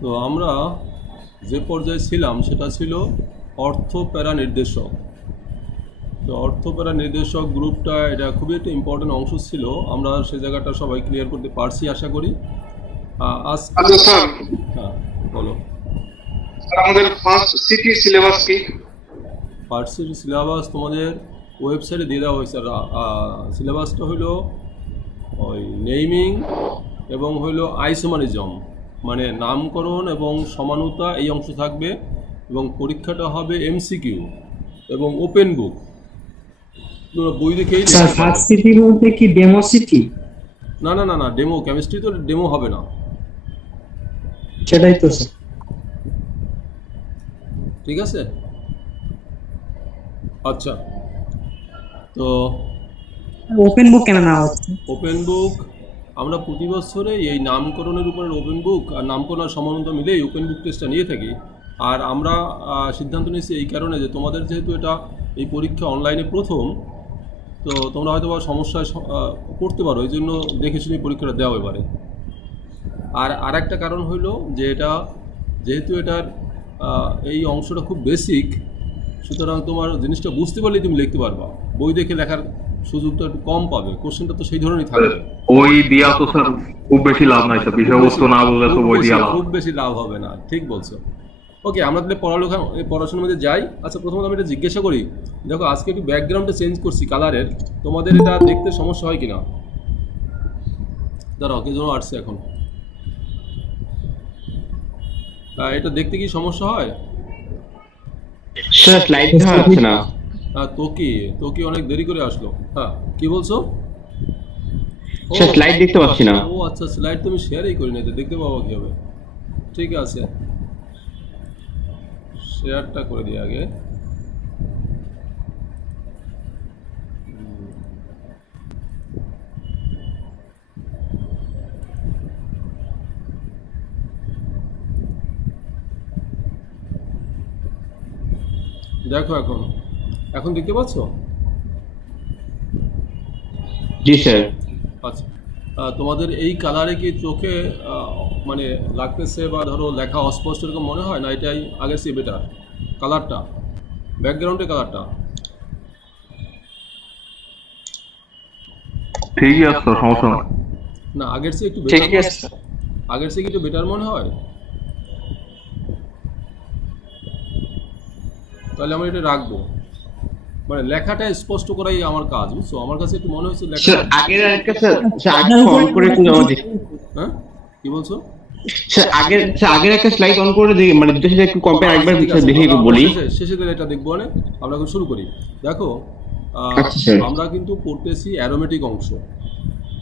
তো আমরা যে পর্যায়ে ছিলাম সেটা ছিল অর্থ প্যারা নির্দেশক। তো অর্থ প্যারা নির্দেশক গ্রুপটা এটা খুবই একটা ইম্পর্টেন্ট অংশ ছিল। আমরা সে জায়গাটা সবাই ক্লিয়ার করতে পারছি আশা করি। আজকে আচ্ছা স্যার, হ্যাঁ, বলো। আমাদের ফার্স্ট সিটি সিলেবাস কি? ভার্সিটি সিলেবাস তোমাদের ওয়েবসাইটে দিয়ে দেওয়া হয়েছে। সিলেবাসটা হলো ওই নেইমিং এবং হইলো আইসোমারিজম, মানে নামকরণ এবং সমানতা, এই অংশ থাকবে। এবং পরীক্ষাটা হবে এমসিকিউ এবং ওপেন বুক। তোমরা বই দেখেই স্যার লিখতে পারো। ফার্স্ট সিটি বলতে কি ডেমো সিটি? না না না না, ডেমো কেমিস্ট্রি তো ডেমো হবে না। সেটাই তো স্যার। ঠিক আছে, আচ্ছা। তো ওপেন বুক কেন না হচ্ছে? ওপেন বুক আমরা প্রতি বছরে এই নামকরণের উপরে ওপেন বুক আর নামকরণ আর সমানতা মিলেই ওপেন বুক টেস্টটা নিয়ে থাকি। আর আমরা সিদ্ধান্ত নিয়েছি এই কারণে যে তোমাদের যেহেতু এটা এই পরীক্ষা অনলাইনে প্রথম, তো তোমরা হয়তো বা সমস্যায় পড়তে পারো, এই জন্য দেখে শুনে পরীক্ষাটা দেওয়া এবারে। আর একটা কারণ হইলো যে এটা যেহেতু এটার এই অংশটা খুব বেসিক, সুতরাং তোমার জিনিসটা বুঝতে পারলেই তুমি লিখতে পারবা। বই দেখে লেখার সুযোগটা একটু কম পাবে, কোশ্চেনটা তো সেই ধরনেরই থাকবে। ওই দিয়া তো স্যার খুব বেশি লাভ নাই স্যার, বিষয়বস্তু না বুঝলে তো বই দিয়া লাভ। খুব বেশি লাভ হবে না, ঠিক বলছো। ওকে, আমরা তাহলে পড়াশোনার মধ্যে যাই। আচ্ছা, প্রথমত আমি এটা জিজ্ঞাসা করি, দেখো আজকে একটু ব্যাকগ্রাউন্ডটা চেঞ্জ করছি কালারের, তোমাদের এটা দেখতে সমস্যা হয় কিনা? দাঁড়াও, কে যেন আসছে এখন। এটা দেখতে কি সমস্যা হয়? স্যার স্লাইড দেখা যাচ্ছে না। তোকি অনেক দেরি করে আসলো। হ্যাঁ, কি বলছো? স্যার স্লাইড দেখতে পাচ্ছি না। ও আচ্ছা, স্লাইড তুমি শেয়ারই করি না, তো দেখতে পাবো কীভাবে? ঠিক আছে, শেয়ারটা করে দিই আগে। দেখো এখন এখন দেখতে পাচ্ছ? জি স্যার। আচ্ছা, তোমাদের এই কালারে কি চোখে মানে লাগতেছে বা ধরো লেখা অস্পষ্ট এরকম মনে হয় না? এটাই আগের চেয়ে বেটার কালারটা, ব্যাকগ্রাউন্ডের কালারটা। ঠিকই আছে স্যার, সমস্যা না। না, আগের চেয়ে একটু ঠিক বেটার, আছে। আগের চেয়ে কি একটু বেটার মনে হয়? তাহলে আমরা এটা রাখবো, মানে লেখাটা স্পষ্ট করাই আমার কাজ, বুঝছো? আমার কাছে একটু মনে হচ্ছে স্যার লেখাটা। আগের একটা স্যার আগে অন করে একটু জমা দিন। হ্যাঁ, কি বলছো? স্যার আগের একটা স্লাইড অন করে দিই, মানে দুটোর সাথে একটু কম্পেয়ার একবার ঠিক স্যার আছে, দেখে একটু বলি। শেষে দিলে এটা দেখবো না। আমরা এখন শুরু করি। দেখো, আচ্ছা স্যার। আমরা কিন্তু পড়তেছি অ্যারোমেটিক অংশ।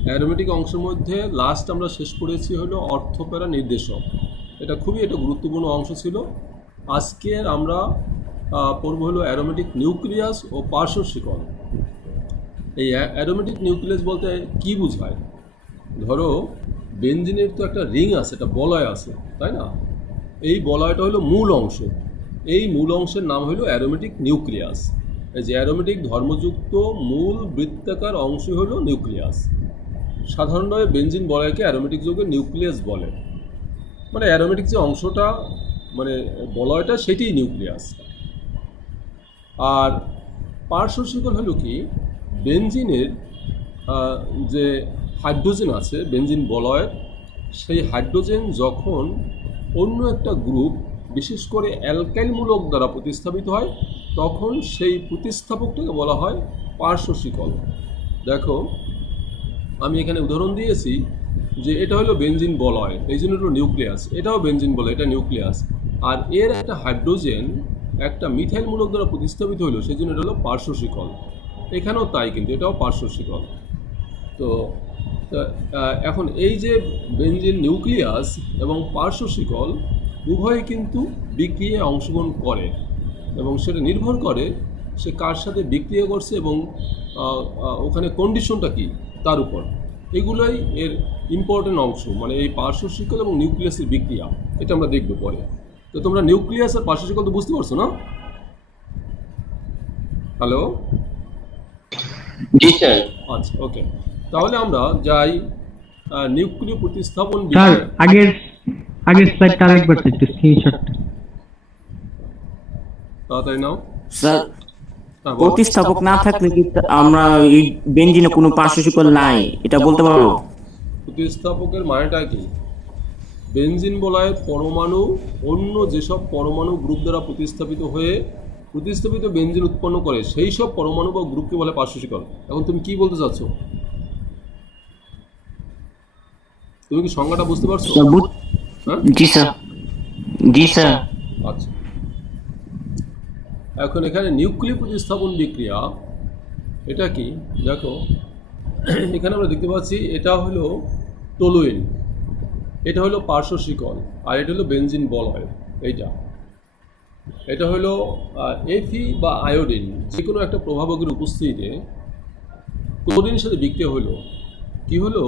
অ্যারোমেটিক অংশের মধ্যে লাস্ট আমরা শেষ করেছি হলো অর্থপ্যারা নির্দেশক। এটা খুবই একটা গুরুত্বপূর্ণ অংশ ছিল। আজকের আমরা পড়ব হলো অ্যারোমেটিক নিউক্লিয়াস ও পার্শ্ব শিকল। এই অ্যারোমেটিক নিউক্লিয়াস বলতে কি বোঝায়? ধরো বেনজিনের তো একটা রিং আছে, একটা বলয় আছে, তাই না? এই বলয়টা হলো মূল অংশ। এই মূল অংশের নাম হলো অ্যারোমেটিক নিউক্লিয়াস। এই যে অ্যারোমেটিক ধর্মযুক্ত মূল বৃত্তাকার অংশ হলো নিউক্লিয়াস। সাধারণভাবে বেনজিন বলয়কে অ্যারোমেটিক যৌগের নিউক্লিয়াস বলে, মানে অ্যারোমেটিক যে অংশটা, মানে বলয়টা, সেটিই নিউক্লিয়াস। আর পার্শ্ব শিকল হলো কি, বেনজিনের যে হাইড্রোজেন আছে বেনজিন বলয়ের, সেই হাইড্রোজেন যখন অন্য একটা গ্রুপ, বিশেষ করে অ্যালকাইলমূলক দ্বারা প্রতিস্থাপিত হয়, তখন সেই প্রতিস্থাপকটাকে বলা হয় পার্শ্ব শিকল। দেখো, আমি এখানে উদাহরণ দিয়েছি যে এটা হলো বেনজিন বলয়, এই জন্য হলো নিউক্লিয়াস। এটাও বেনজিন বলয়, এটা নিউক্লিয়াস। আর এর একটা হাইড্রোজেন একটা মিথাইলমূলক দ্বারা প্রতিস্থাপিত হলো, সেই জন্য এটা হলো পার্শ্ব শিকল। এখানেও তাই, কিন্তু এটাও পার্শ্ব শিকল। তো এখন এই যে বেনজিন নিউক্লিয়াস এবং পার্শ্ব শিকল উভয়ই কিন্তু বিক্রিয়ায় অংশগ্রহণ করে, এবং সেটা নির্ভর করে সে কার সাথে বিক্রিয়া করছে এবং ওখানে কন্ডিশনটা কী তার উপর। এগুলোই এর ইম্পর্টেন্ট অংশ, মানে এই পার্শ্ব শিকল এবং নিউক্লিয়াসের বিক্রিয়া। এটা আমরা দেখবো পরে। তো তোমরা নিউক্লিয়াস আর পার্শ্ব শিকল তো বুঝতে পারছো না? হ্যালো, জি স্যার। আচ্ছা, ওকে। তাহলে আমরা যাই নিউক্লিয় প্রতিস্থাপন স্যার আগের স্লাইডটা আরেকবার একটু স্ক্রিনশটটা। তাড়াতাড়ি নাও। স্যার হ্যাঁ, বলো। প্রতিস্থাপক না থাকলে কি আমরা এই বেঞ্জিনে কোনো পার্শ্ব শিকল নাই এটা বলতে পারবো? প্রতিস্থাপকের মানেটা কি? বেনজিন বলয়ের পরমাণু অন্য যেসব পরমাণু গ্রুপ দ্বারা প্রতিস্থাপিত বেনজিন উৎপন্ন করে সেই সব পরমাণু বা গ্রুপকে বলে পার্শ্বশিকল। এখন তুমি কি বলতে চাচ্ছ? তুমি কি সংজ্ঞাটা বুঝতে পারছো? হ্যাঁ, জি স্যার, জি স্যার। আচ্ছা, এখন এখানে নিউক্লিয় প্রতিস্থাপন বিক্রিয়া এটা কি দেখো, এখানে আমরা দেখতে পাচ্ছি এটা হলো টলুইন, এটা হলো পার্শ্বশিকল, আর এটা হলো বেনজিন বলয়। এটা হলো এফি বা আয়োডিন, যে কোনো একটা প্রভাবকের উপস্থিতিতে ক্লোরিনের সাথে বিক্রিয়া হলো কি হলো,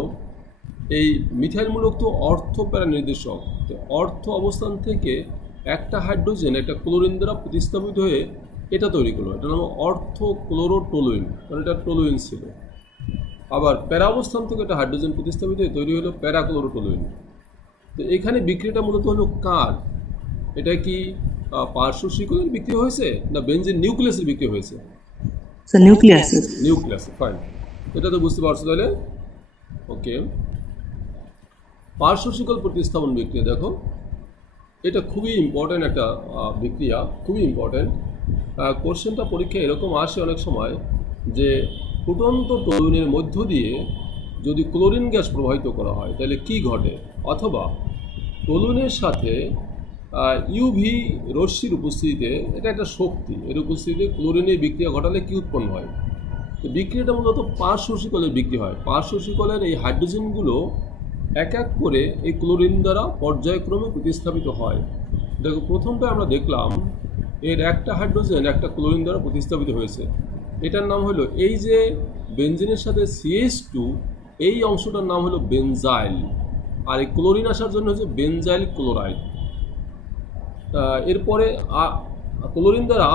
এই মিথাইলমূলক তো অর্থ প্যারা নির্দেশক, তো অর্থ অবস্থান থেকে একটা হাইড্রোজেন একটা ক্লোরিন দ্বারা প্রতিস্থাপিত হয়ে এটা তৈরি করলো, এটা নাম অর্থ ক্লোরোটোলুইন, কারণ এটা টলুইন ছিল। আবার প্যারা অবস্থান থেকে একটা হাইড্রোজেন প্রতিস্থাপিত হয়ে তৈরি হলো প্যারাক্লোরোটোলুইন। তো এখানে বিক্রিয়াটা মূলত হলো কার? এটা কি পার্শ্বশিকলের বিক্রিয়া হয়েছে না বেনজিন নিউক্লিয়াসের বিক্রিয়া হয়েছে? Sir nucleus. নিউক্লিয়াস, ফাইন, এটা তো বুঝতে পারছো তাহলে। ওকে, পার্শ্বশিকল প্রতিস্থাপন বিক্রিয়া দেখো, এটা খুবই ইম্পর্ট্যান্ট একটা বিক্রিয়া, খুবই ইম্পর্ট্যান্ট। কোশ্চেনটা পরীক্ষায় এরকম আসে অনেক সময় যে ফুটন্ত টলুইনের মধ্য দিয়ে যদি ক্লোরিন গ্যাস প্রবাহিত করা হয় তাহলে কি ঘটে, অথবা টলুইনের সাথে ইউভি রশ্মির উপস্থিতিতে, এটা একটা শক্তি, এর উপস্থিতিতে ক্লোরিনের বিক্রিয়া ঘটালে কি উৎপন্ন হয়? তো বিক্রিয়াটা মূলত পার্শ্বশিকলের বিক্রিয়া হয়। পার্শ্বশিকলের এই হাইড্রোজেনগুলো এক এক করে এই ক্লোরিন দ্বারা পর্যায়ক্রমে প্রতিস্থাপিত হয়। দেখো, প্রথমটা আমরা দেখলাম এর একটা হাইড্রোজেন একটা ক্লোরিন দ্বারা প্রতিস্থাপিত হয়েছে, এটার নাম হলো, এই যে বেনজিনের সাথে CH2 এই অংশটার নাম হলো বেনজাইল, আর এই ক্লোরিন আসার জন্য হচ্ছে বেনজাইল ক্লোরাইড। এরপরে ক্লোরিন দ্বারা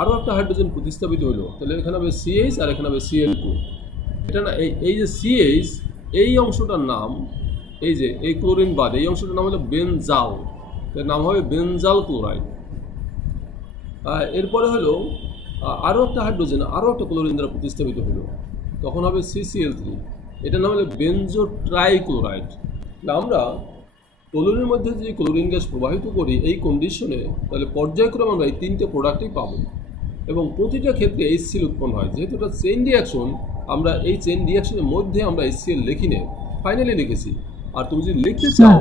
আরও একটা হাইড্রোজেন প্রতিস্থাপিত হলো, তাহলে এখানে হবে CH আর এখানে হবে Cl2। এটা না, এই যে CH এই অংশটার নাম, এই যে এই ক্লোরিন বাদ এই অংশটার নাম হলো বেনজাল, এর নাম হবে বেনজাল ক্লোরাইড। এরপরে হলো আরও একটা হাইড্রোজেন আরও একটা ক্লোরিন দ্বারা প্রতিস্থাপিত হলো, তখন হবে CCl3, এটার নাম হলো বেনজো ট্রাইক্লোরাইড। আমরা টলুইনের মধ্যে যে ক্লোরিন গ্যাস প্রবাহিত করি এই কন্ডিশনে, তাহলে পর্যায়ক্রমে আমরা এই তিনটে প্রোডাক্টই পাবো, এবং প্রতিটা ক্ষেত্রে HCl উৎপন্ন হয়। যেহেতু এটা চেইন রিয়াকশন, আমরা এই চেইন রিয়াকশনের মধ্যে আমরা HCl লিখি নে, ফাইনালি লিখেছি। আর তুমি যদি লিখতে চাও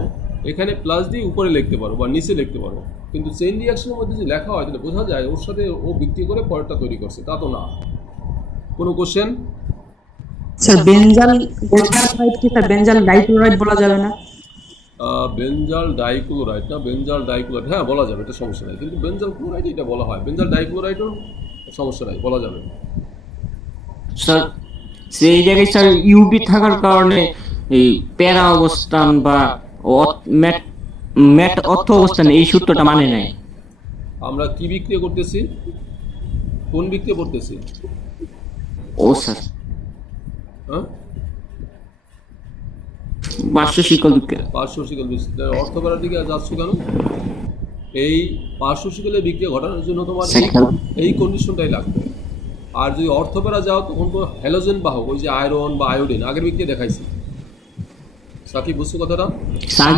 এখানে প্লাস দিয়ে উপরে লিখতে পারো বা নিচে লিখতে পারো, কিন্তু চেইন রিয়াকশনের মধ্যে যে লেখা হয় তাহলে বোঝা যায় ওর সাথে ও বিক্রিয়া করে পরেরটা তৈরি করছে, তা তো না। কোনো কোশ্চেন? স্যার বেনজাল ক্লোরাইড কি স্যার বেনজাল ডাইক্লোরাইড বলা যাবে না? বেনজাল ডাইক্লোরাইড না, বেনজাল ডাইক্লোরাইড, হ্যাঁ বলা যাবে, এটা সমস্যা নাই, কিন্তু বেনজাল ক্লোরাইড এটা বলা হয়, বেনজাল ডাইক্লোরাইডও সমস্যা নাই, বলা যাবে। স্যার সেই জায়গায় স্যার ইউবি থাকার কারণে এই প্যারা অবস্থান বা ম্যাট অর্থ অবস্থান এই সূত্রটা মানে নাই। আমরা কি বিক্রিয়া করতেছি, কোন বিক্রিয়া করতেছি? ও স্যার, হ্যাঁ, পার্শ্বশিকল বিক্রিয়া। পার্শ্বশিকল বিক্রিয়া। অর্থকরার দিকে যাচ্ছ কেন? এই পার্শ্বশিকলের বিক্রিয়া ঘটানোর জন্য তোমার এই কন্ডিশনটাই লাগবে। আর যদি অর্থপেরা যাও তখন তো হ্যালোজেন বাহক, ওই যে আয়রন বা আয়োডিন, আগের বিক্রিয়া দেখাইছি। সাকিব বুঝছো কথাটা? স্যার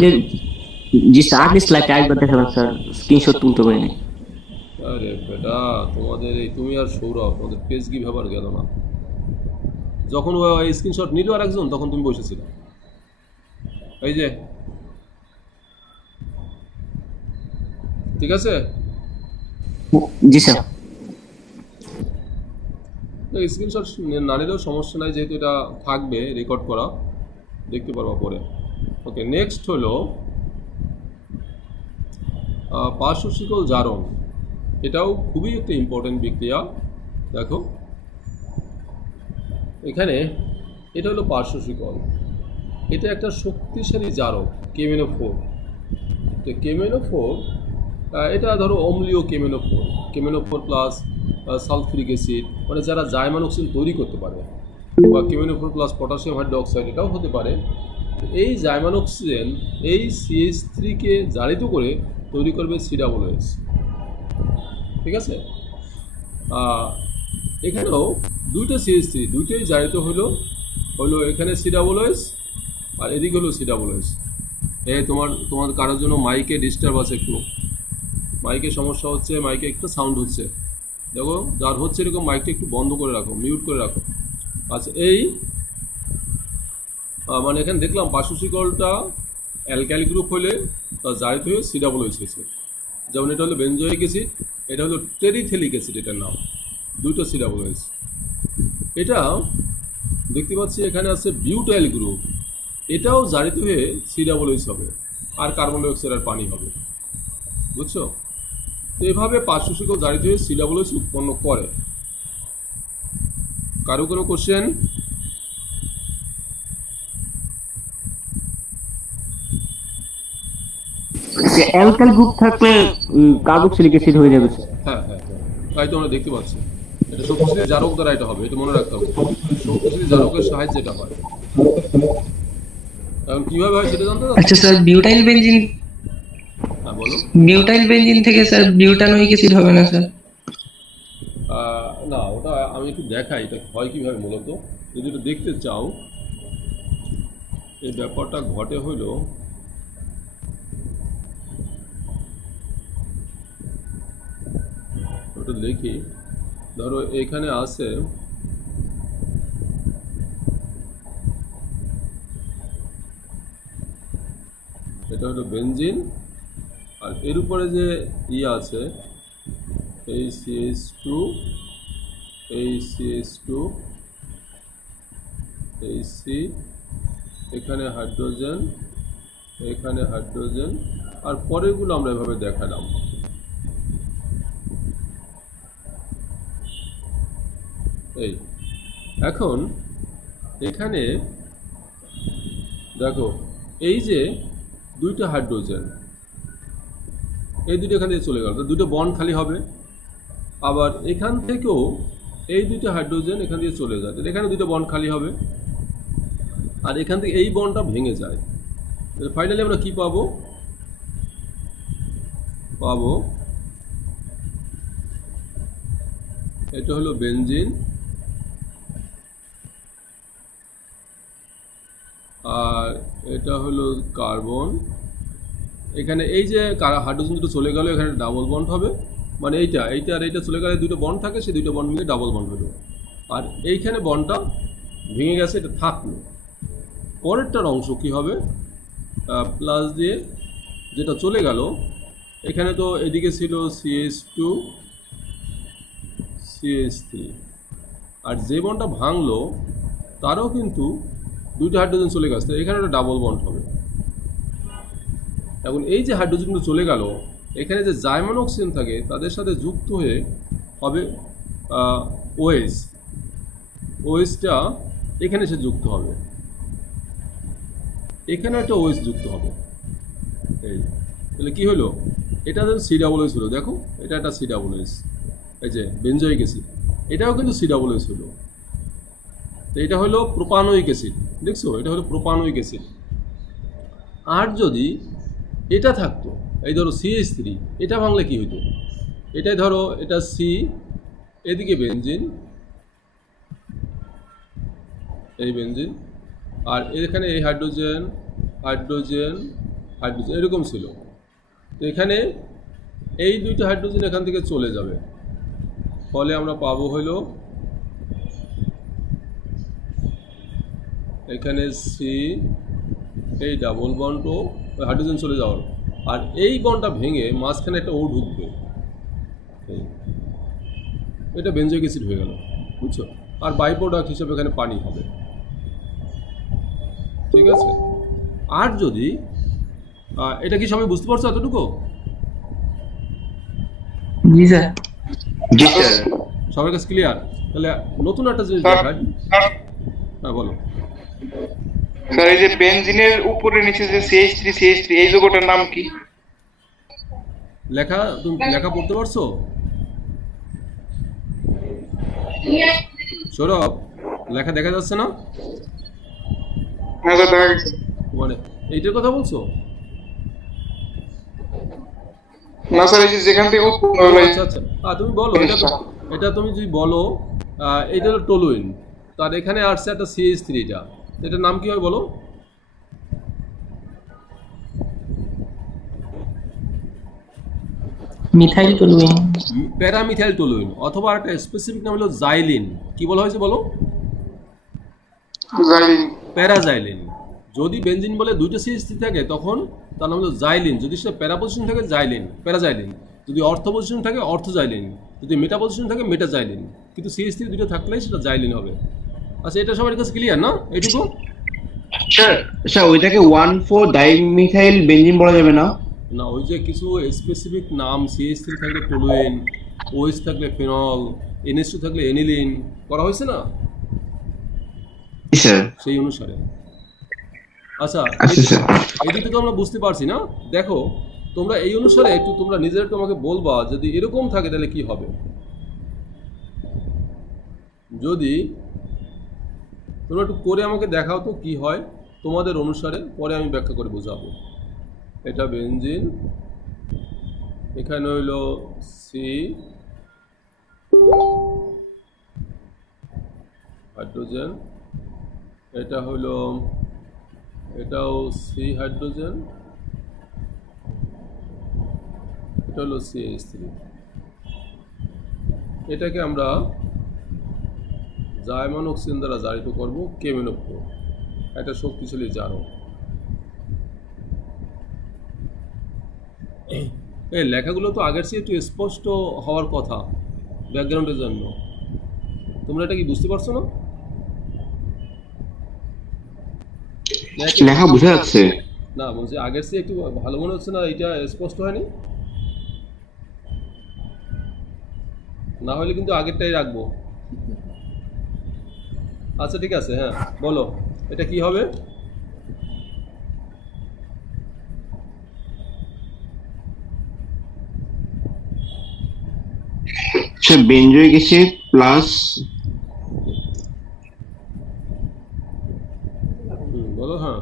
জি স্যার, আগের স্লাইডে একবার দেখাবেন স্যার, স্ক্রিনশট তুলতে পারিনি। আরে বেটা, তোমাদের এই তুমি আর সৌরভ তোমাদের পেজ কি ব্যাপার গেল না? যখন ওই স্ক্রিনশট নিল আর একজন, তখন তুমি বসেছিলে, এই যে, ঠিক আছে? জি স্যার। স্ক্রিনশট না নিলেও সমস্যা নাই, যেহেতু এটা থাকবে রেকর্ড করা, দেখতে পারবা পরে। ওকে, নেক্সট হলো পার্শ্বশিকল জারণ। এটাও খুবই একটা ইম্পর্টেন্ট বিক্রিয়া। দেখো এখানে এটা হলো পার্শ্বশিকল, এটা একটা শক্তিশালী জারক KMnO4। তো KMnO4 এটা ধরো অম্লীয় KMnO4 প্লাস সালফিউরিক অ্যাসিড, মানে যারা জাইমানোক্সিন তৈরি করতে পারে, বা KMnO4 প্লাস পটাশিয়াম হাইড্রোক্সাইড, এটাও হতে পারে। এই জাইমান অক্সিজেন এই CH3 কে জারিত করে তৈরি করবে COOH। ঠিক আছে, এখানেও দুইটা CH3 দুইটাই জারিত হলো এখানে COOH আর এদিকে হলো COOH। তোমার কারোর জন্য মাইকে ডিস্টার্ব আছে, একটু মাইকে সমস্যা হচ্ছে, মাইকে একটু সাউন্ড হচ্ছে, দেখো যার হচ্ছে এরকম মাইকটা একটু বন্ধ করে রাখো, মিউট করে রাখো। আচ্ছা, এই মানে এখানে দেখলাম পার্শ্ব শিকলটা অ্যালকাইল গ্রুপ হলে তার জারিত হয়ে COOH হয়েছে। যেমন এটা হলো বেনজোয়িক অ্যাসিড, এটা হলো টেরিথেলিক অ্যাসিড, এটার নাম, দুটো COOH। এটা দেখতে পাচ্ছি এখানে আছে বিউটাইল গ্রুপ, এটাও জারিত হয়ে COOH হবে আর কার্বন ডাই অক্সাইড আর পানি হবে, বুঝছো? তো এভাবে পার্শ্ব শিকল জারিত হয়ে COOH উৎপন্ন করে। কারো কোনো কোশ্চেন? অ্যালকাইল গ্রুপ থাকলে কার্বক্সিলিক অ্যাসিড হয়ে যাবে স্যার। হ্যাঁ হ্যাঁ হ্যাঁ, তাই তো আমরা দেখতে পাচ্ছি। এটা শক্তিশালী জারক দ্বারা এটা হবে, এটা মনে রাখতে হবে, শক্তিশালী জারকের সাহায্যে এটা হয়। এখন কিভাবে হয় সেটা জানতে চাচ্ছ? আচ্ছা স্যার, বিউটাইল বেনজিন হ্যাঁ বলো। থেকে স্যার বিউটানোয়িক অ্যাসিড হবে না স্যার? না, ওটা আমি একটু দেখাই এটা হয় কীভাবে মূলত। যদি এটা দেখতে চাও, এই ব্যাপারটা ঘটে হলো ওটা দেখি। ধরো এখানে আছে এটা হলো বেনজিন, আর এর উপরে যে আছে এই CH2, এই CH2, এই C, এখানে হাইড্রোজেন, এখানে হাইড্রোজেন, আর পরেরগুলো আমরা এভাবে দেখালাম। এই এখন এখানে দেখো এই যে দুইটা হাইড্রোজেন, এই দুটো এখান থেকে চলে গেল, দুটো বন্ড খালি হবে। আবার এখান থেকেও এই দুটো হাইড্রোজেন এখান থেকে চলে যায়, এখানে দুটো বন্ড খালি হবে, আর এখান থেকে এই বন্ডটা ভেঙে যায়। ফাইনালি আমরা কি পাবো? এটা হলো বেনজিন, আর এটা হলো কার্বন। এখানে এই যে হাইড্রোজেন দুটো চলে গেল, এখানে ডাবল বন্ড হবে, মানে এইটা আর এইটা চলে গেলে দুটো বন্ড থাকে, সেই দুটো বন্ড মিলে ডাবল বন্ড হলো। আর এইখানে বন্ডটা ভেঙে গেছে, এটা থাকলো। পরেরটার অংশ কি হবে? প্লাস দিয়ে যেটা চলে গেল, এখানে তো এদিকে ছিল CH2 CH3, আর যে বন্ডটা ভাঙলো তারও কিন্তু দুইটা হাইড্রোজেন চলে গেছে, এখানে একটা ডাবল বন্ড হবে। এখন এই যে হাইড্রোজেনগুলো চলে গেল, এখানে যে জাইমান অক্সিজেন থাকে তাদের সাথে যুক্ত হয়ে হবে OH। OHটা এখানে এসে যুক্ত হবে, এখানে একটা OH যুক্ত হবে। এই তাহলে কি হলো? এটা তো COOH হলো, দেখো এটা একটা COOH, এই যে বেনজোয়িক অ্যাসিড, এটাও কিন্তু COOH হলো। তো এটা হলো প্রোপানোয়িক অ্যাসিড, দেখছো এটা হলো প্রোপানোয়িক অ্যাসিড। আর যদি এটা থাকতো, এই ধরো CH3, এটা ভাঙলে কি হতো? এটাই ধরো এটা C, এদিকে বেনজিন, এই বেনজিন, আর এখানে এই হাইড্রোজেন হাইড্রোজেন হাইড্রোজেন এরকম ছিল। তো এখানে এই দুইটা হাইড্রোজেন এখান থেকে চলে যাবে, ফলে আমরা পাবো হলো এখানে C, এই ডাবল বন্ড ও হাইড্রোজেন চলে যাওয়ার, আর এই বন্ডটা ভেঙে মাঝখানে একটা ও ঢুকবে, এটা বেনজোয়িক অ্যাসিড হয়ে গেল, বুঝছো? আর বাই প্রোডাক্ট হিসেবে এখানে পানি হবে, ঠিক আছে? আর যদি এটা কি সবাই বুঝতে পারছো এতটুকু? জি স্যার। জি স্যার। সবার কাছে ক্লিয়ার? তাহলে নতুন একটা জিনিস দেখাই। হ্যাঁ বলো। স্যার এই যে বেনজিনের উপরে নিচে যে CH3 এই যৌগটার নাম কি? তুমি লেখা পড়তে পারছো সৌরভ? লেখা দেখা যাচ্ছে না? হ্যাঁ স্যার, দেখা গেছে। মানে এইটার কথা বলছো? না স্যার, এই যে যেখান থেকে উৎপন্ন হলো এই আচ্ছা আচ্ছা, তুমি বলো, এটা তুমি যদি বলো এটা হলো টলুইন, তার এখানে আসছে একটা CH3, এটার নাম কি হয় বলো? Methyl toluene. প্যারামিথাইল টলুইন, অথবা একটা স্পেসিফিক নাম হলো জাইলিন। কি বলা হয়েছে বলো? জাইলিন। প্যারাজাইলিন। যদি বেনজিন বলে দুইটা CH3 থাকে তখন তার নাম হলো জাইলিন। যদি সেটা প্যারা পজিশন থাকে জাইলিন, প্যারাজাইলিন। যদি অর্থ পজিশন থাকে অর্থোজাইলিন। যদি মেটা পজিশন থাকে মেটাজাইলিন। কিন্তু CH3 দুটো থাকলেই সেটা জাইলিন হবে। আচ্ছা, এটা সবার কাছে ক্লিয়ার না এইটুকু? স্যার স্যার ওইটাকে 1,4 ডাইমিথাইল বেনজিন বলা যাবে না? না, ওই যে কিছু স্পেসিফিক নাম, CH3 থাকলে টলুইন, OH থাকলে ফেনল, NH2 থাকলে এনিলিন করা হয়েছে না স্যার। সেই অনুসারে। আচ্ছা, আচ্ছা স্যার। এদিকে তো আমরা বুঝতে পারছি না। দেখো, তোমরা এই অনুসারে একটু তোমরা নিজেরা একটু আমাকে বলবা যদি এরকম থাকে তাহলে কি হবে। যদি তোমরা একটু করে আমাকে দেখাও তো কি হয় তোমাদের অনুসারে, পরে আমি ব্যাখ্যা করে বোঝাবো। এটা বেনজিন, এখানে হইল সি হাইড্রোজেন, এটা হইল এটাও সি হাইড্রোজেন, এটা হলো CH3। এটাকে আমরা জাইমন অক্সিজেন দ্বারা জারিত করবো কেমিনোপ্রো, একটা শক্তিশালী জারক। এই লেখাগুলো তো আগের চেয়ে একটু স্পষ্ট হওয়ার কথা ব্যাকগ্রাউন্ডের জন্য। তোমরা এটা কি বুঝতে পারছো না? লেখা বোঝা যাচ্ছে। না, বলছি আগের চেয়ে একটু ভালো মনে হচ্ছে না? এটা স্পষ্ট হয়নি? না হলে কিন্তু আগেরটাই রাখবো। আচ্ছা ঠিক আছে, হ্যাঁ বলো এটা কি হবে? স্যার বেনজোইক অ্যাসিড প্লাস বলো, হ্যাঁ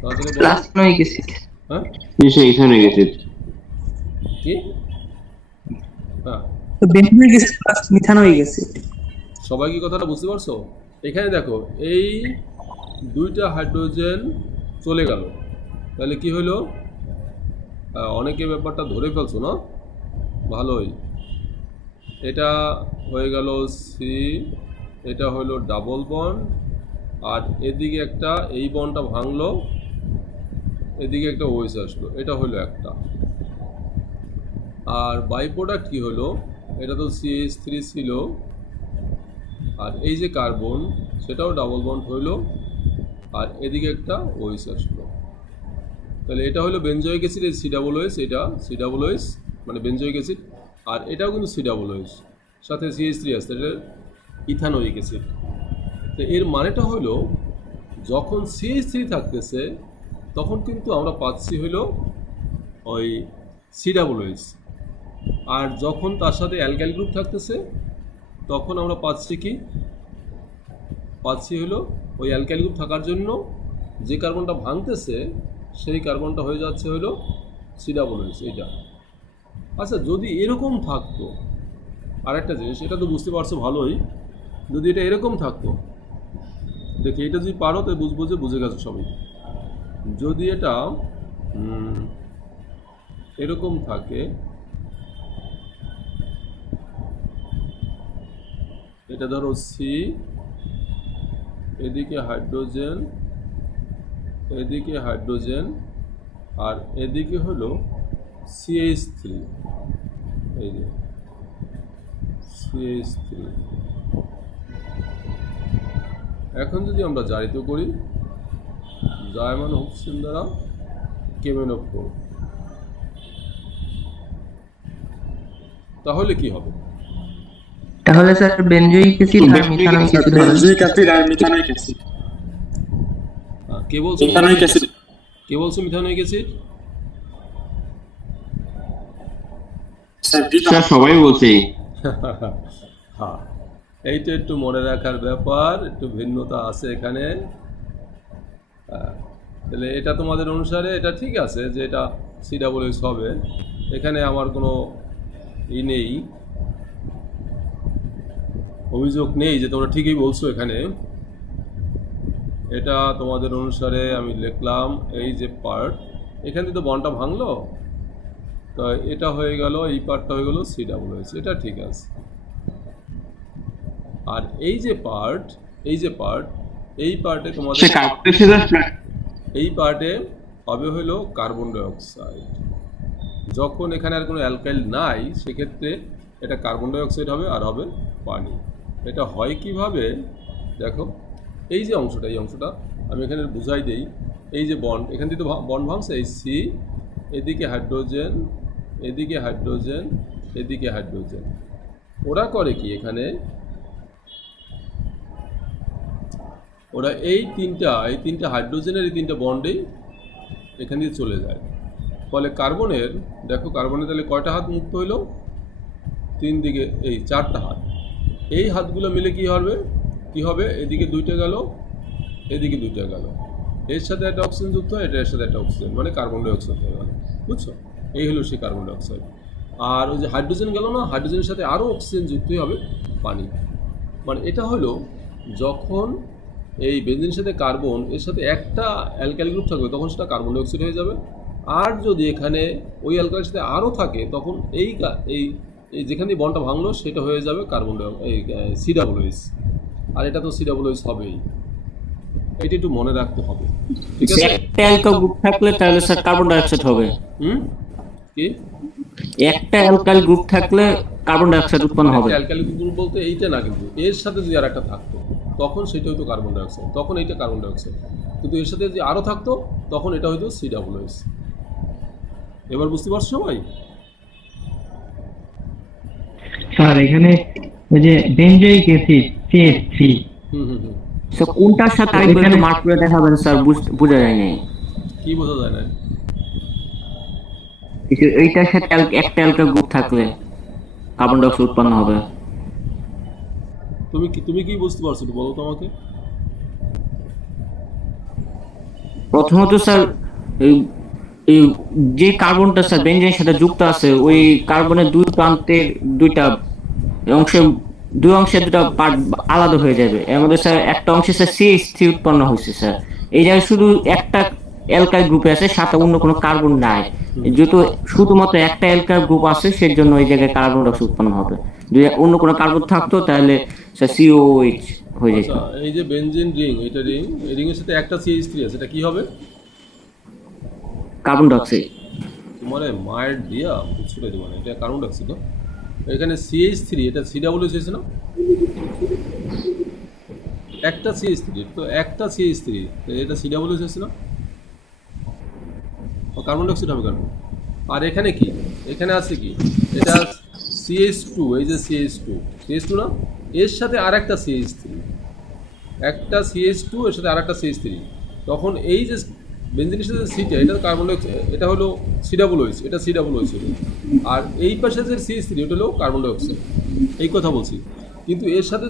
তাড়াতাড়ি বলো। প্লাসনোইক অ্যাসিড। হ্যাঁ স্যার ইথানোইক অ্যাসিড। কি? হ্যাঁ, তো benzoic acid plus methanoic acid. সবাই কি কথাটা বুঝতে পারছো? এখানে দেখো, এই দুইটা হাইড্রোজেন চলে গেল, তাহলে কি হলো? অনেকে ব্যাপারটা ধরে ফেলছো না, ভালোই। এটা হয়ে গেল সি, এটা হলো ডাবল বন্ড, আর এদিকে একটা এই বন্ডটা ভাঙলো, এদিকে একটা ওএস আসলো, এটা হলো একটা। আর বাই প্রোডাক্ট কি হলো? এটা তো CH3 ছিল, আর এই যে কার্বন সেটাও ডাবল বন্ড হইলো, আর এদিকে একটা ওএস আসলো। তাহলে এটা হলো বেনজোইক অ্যাসিড, এই COOH, এটা COOH মানে বেনজোইক অ্যাসিড, আর এটাও কিন্তু COOH, সাথে CH3 আসছে, এটা ইথানোইক অ্যাসিড। তো এর মানেটা হলো যখন CH3 থাকতেছে তখন কিন্তু আমরা পাচ্ছি হলো ওই COOH, আর যখন তার সাথে অ্যালকাইল গ্রুপ থাকতেছে তখন আমরা পাচ্ছি কি? পাচ্ছি হলো ওই অ্যালকাইল গ্রুপ থাকার জন্য যে কার্বনটা ভাঙতেছে সেই কার্বনটা হয়ে যাচ্ছে হলো COOH, এটা। আচ্ছা, যদি এরকম থাকতো, আরেকটা জিনিস, এটা তো বুঝতে পারছো ভালোই, যদি এটা এরকম থাকতো, দেখি এটা যদি পারো তো বুঝবো যে বুঝে গেছো সবাই। যদি এটা এরকম থাকে, এটা ধরো সি, এদিকে হাইড্রোজেন, এদিকে হাইড্রোজেন, আর এদিকে হলো CH3, এই যে CH3। এখন যদি আমরা জারিত করি জাইমন অক্সিজেন দ্বারা কেমিনোপ্রো, তাহলে কি হবে? তাহলে স্যার বেনজোইক অ্যাসিড আর মিথানোইক অ্যাসিড হবে। বেনজোইক অ্যাসিড আর মিথানোইক অ্যাসিড। কে বলছো মিথানোইক অ্যাসিড? কে বলছো মিথানোইক অ্যাসিড? স্যার সবাই বলছে। হ্যাঁ, এইটা একটু মনে রাখার ব্যাপার, একটু ভিন্নতা আছে এখানে। তাহলে এটা তোমাদের অনুসারে এটা ঠিক আছে যে এটা COOH হবে, এখানে আমার কোনো নেই, অভিযোগ নেই, যে তোমরা ঠিকই বলছো। এখানে এটা তোমাদের অনুসারে আমি লিখলাম এই যে পার্ট, এখান থেকে তো বন্ডটা ভাঙলো, তো এটা হয়ে গেল, এই পার্টটা হয়ে গেল COOH, এটা ঠিক আছে। আর এই যে পার্ট এই পার্টে তোমাদের সে কার্বন ডাইঅক্সাইড এই পার্টে হবে হলো কার্বন ডাইঅক্সাইড। যখন এখানে আর কোনো অ্যালকাইল নাই সেক্ষেত্রে এটা কার্বন ডাইঅক্সাইড হবে আর হবে পানি। এটা হয় কিভাবে দেখো, এই যে অংশটা, এই অংশটা আমি এখানে বুঝাই দেই। এই যে বন্ড, এখান থেকে তো বন্ড ভাঙছে, এই C, এদিকে হাইড্রোজেন, এদিকে হাইড্রোজেন, এদিকে হাইড্রোজেন। ওরা করে কি এখানে, ওরা এই তিনটা হাইড্রোজেনের এই তিনটা বন্ডেই এখান দিয়ে চলে যায়। ফলে কার্বনের, দেখো কার্বনের তাহলে কয়টা হাত মুক্ত হইলো, 3 দিকে এই 4টা হাত। এই হাতগুলো মিলে কি হবে, এদিকে 2টা গেল, এদিকে 2টা গেল, এর সাথে একটা অক্সিজেন যুক্ত হয়, এর সাথে একটা অক্সিজেন, মানে কার্বন ডাইঅক্সাইড হয়ে গেল। বুঝছো, এই হলো সেই কার্বন ডাইঅক্সাইড। আর ওই যে হাইড্রোজেন গেল না, হাইড্রোজেনের সাথে আরও অক্সিজেন যুক্তই হবে পানি। মানে এটা হলো যখন এই বেঞ্জিনের সাথে কার্বন, এর সাথে একটা অ্যালকাইল গ্রুপ থাকবে তখন সেটা কার্বন ডাইঅক্সাইড হয়ে যাবে। আর যদি এখানে ওই অ্যালকাইলের সাথে আরও থাকে তখন এই যেখানে বন্ডটা ভাঙলো সেটা হয়ে যাবে COOH। আর এটা তো COOH হবেই, এটা একটু মনে রাখতে হবে, ঠিক আছে? একটা অ্যালকাইল গ্রুপ থাকলে তাহলে স্যার কার্বন ডাইঅক্সাইড হবে। কি একটা অ্যালকাইল গ্রুপ থাকলে কার্বন ডাইঅক্সাইড উৎপন্ন হবে। অ্যালকাইল গ্রুপ বলতে এইটা না, কিন্তু এর সাথে যদি আর একটা থাকতো তখন সেটা হয়তো কার্বন ডাইঅক্সাইড, তখন এইটা কার্বন ডাইঅক্সাইড। কিন্তু এর সাথে যদি আরও থাকতো তখন এটা হয়তো COOH। এবার বুঝতে পারছো সবাই? স্যার এখানে ওই যে বেনজোইক অ্যাসিড CH3 স্যার কোনটার সাথে আরেকবার একটু মার্ক করে দেখাবেন স্যার, বোঝা যায় না। কি বোঝা যায় না? এইটার সাথে একটা অ্যালকাইল গ্রুপ থাকলে কার্বন ডাইঅক্সাইড উৎপন্ন হবে। তুমি কি বুঝতে পারছো একটু বলো তো আমাকে। প্রথমত স্যার এই যে কার্বনটা স্যার বেঞ্জিনের সাথে যুক্ত আছে, ওই কার্বনের দুই প্রান্তের দুই অংশের দুটো পার্ট আলাদা হয়ে যাবে। এর মধ্যে স্যার একটা অংশে স্যার CH3 উৎপন্ন হয়েছে স্যার। এই জায়গায় শুধু একটা অ্যালকাইল গ্রুপে আছে, সাথে অন্য কোনো কার্বন নাই। যেহেতু শুধুমাত্র একটা অ্যালকাইল গ্রুপ আছে সেই জন্য এই জায়গায় কার্বন ডাইঅক্সাইড উৎপন্ন হবে। যদি অন্য কোনো কার্বন থাকতো তাহলে স্যার COOH হয়ে যেত। এই যে বেনজিন রিং, এটা রিং, এই রিংয়ের সাথে একটা CH3 আছে, এটা কি হবে? Carbon dioxide. তোমার মায়ের দিয়া ছুটে দেবো না, এটা কার্বন ডাইঅক্সাইড। এখানে CH3, এটা COOH হয়েছে না, একটা CH3, তো একটা CH3, এটা COOH হয়েছে না, কার্বন ডাইঅক্সাইড হবে কেন? আর এখানে কি, এখানে আছে কি, এটা CH2, এই যে CH2 না, এর সাথে আর একটা CH3, একটা CH2 এর সাথে আর একটা CH3, তখন এই যে বেঞ্জিনের সাথে সিটা, এটা কার্বন ডাইঅক্সাইড, এটা হলো COOH, এটা COOH হলো। আর এই পাশে যে CH3 এটা হলো কার্বন ডাইঅক্সাইড, এই কথা বলছি। কিন্তু এর সাথে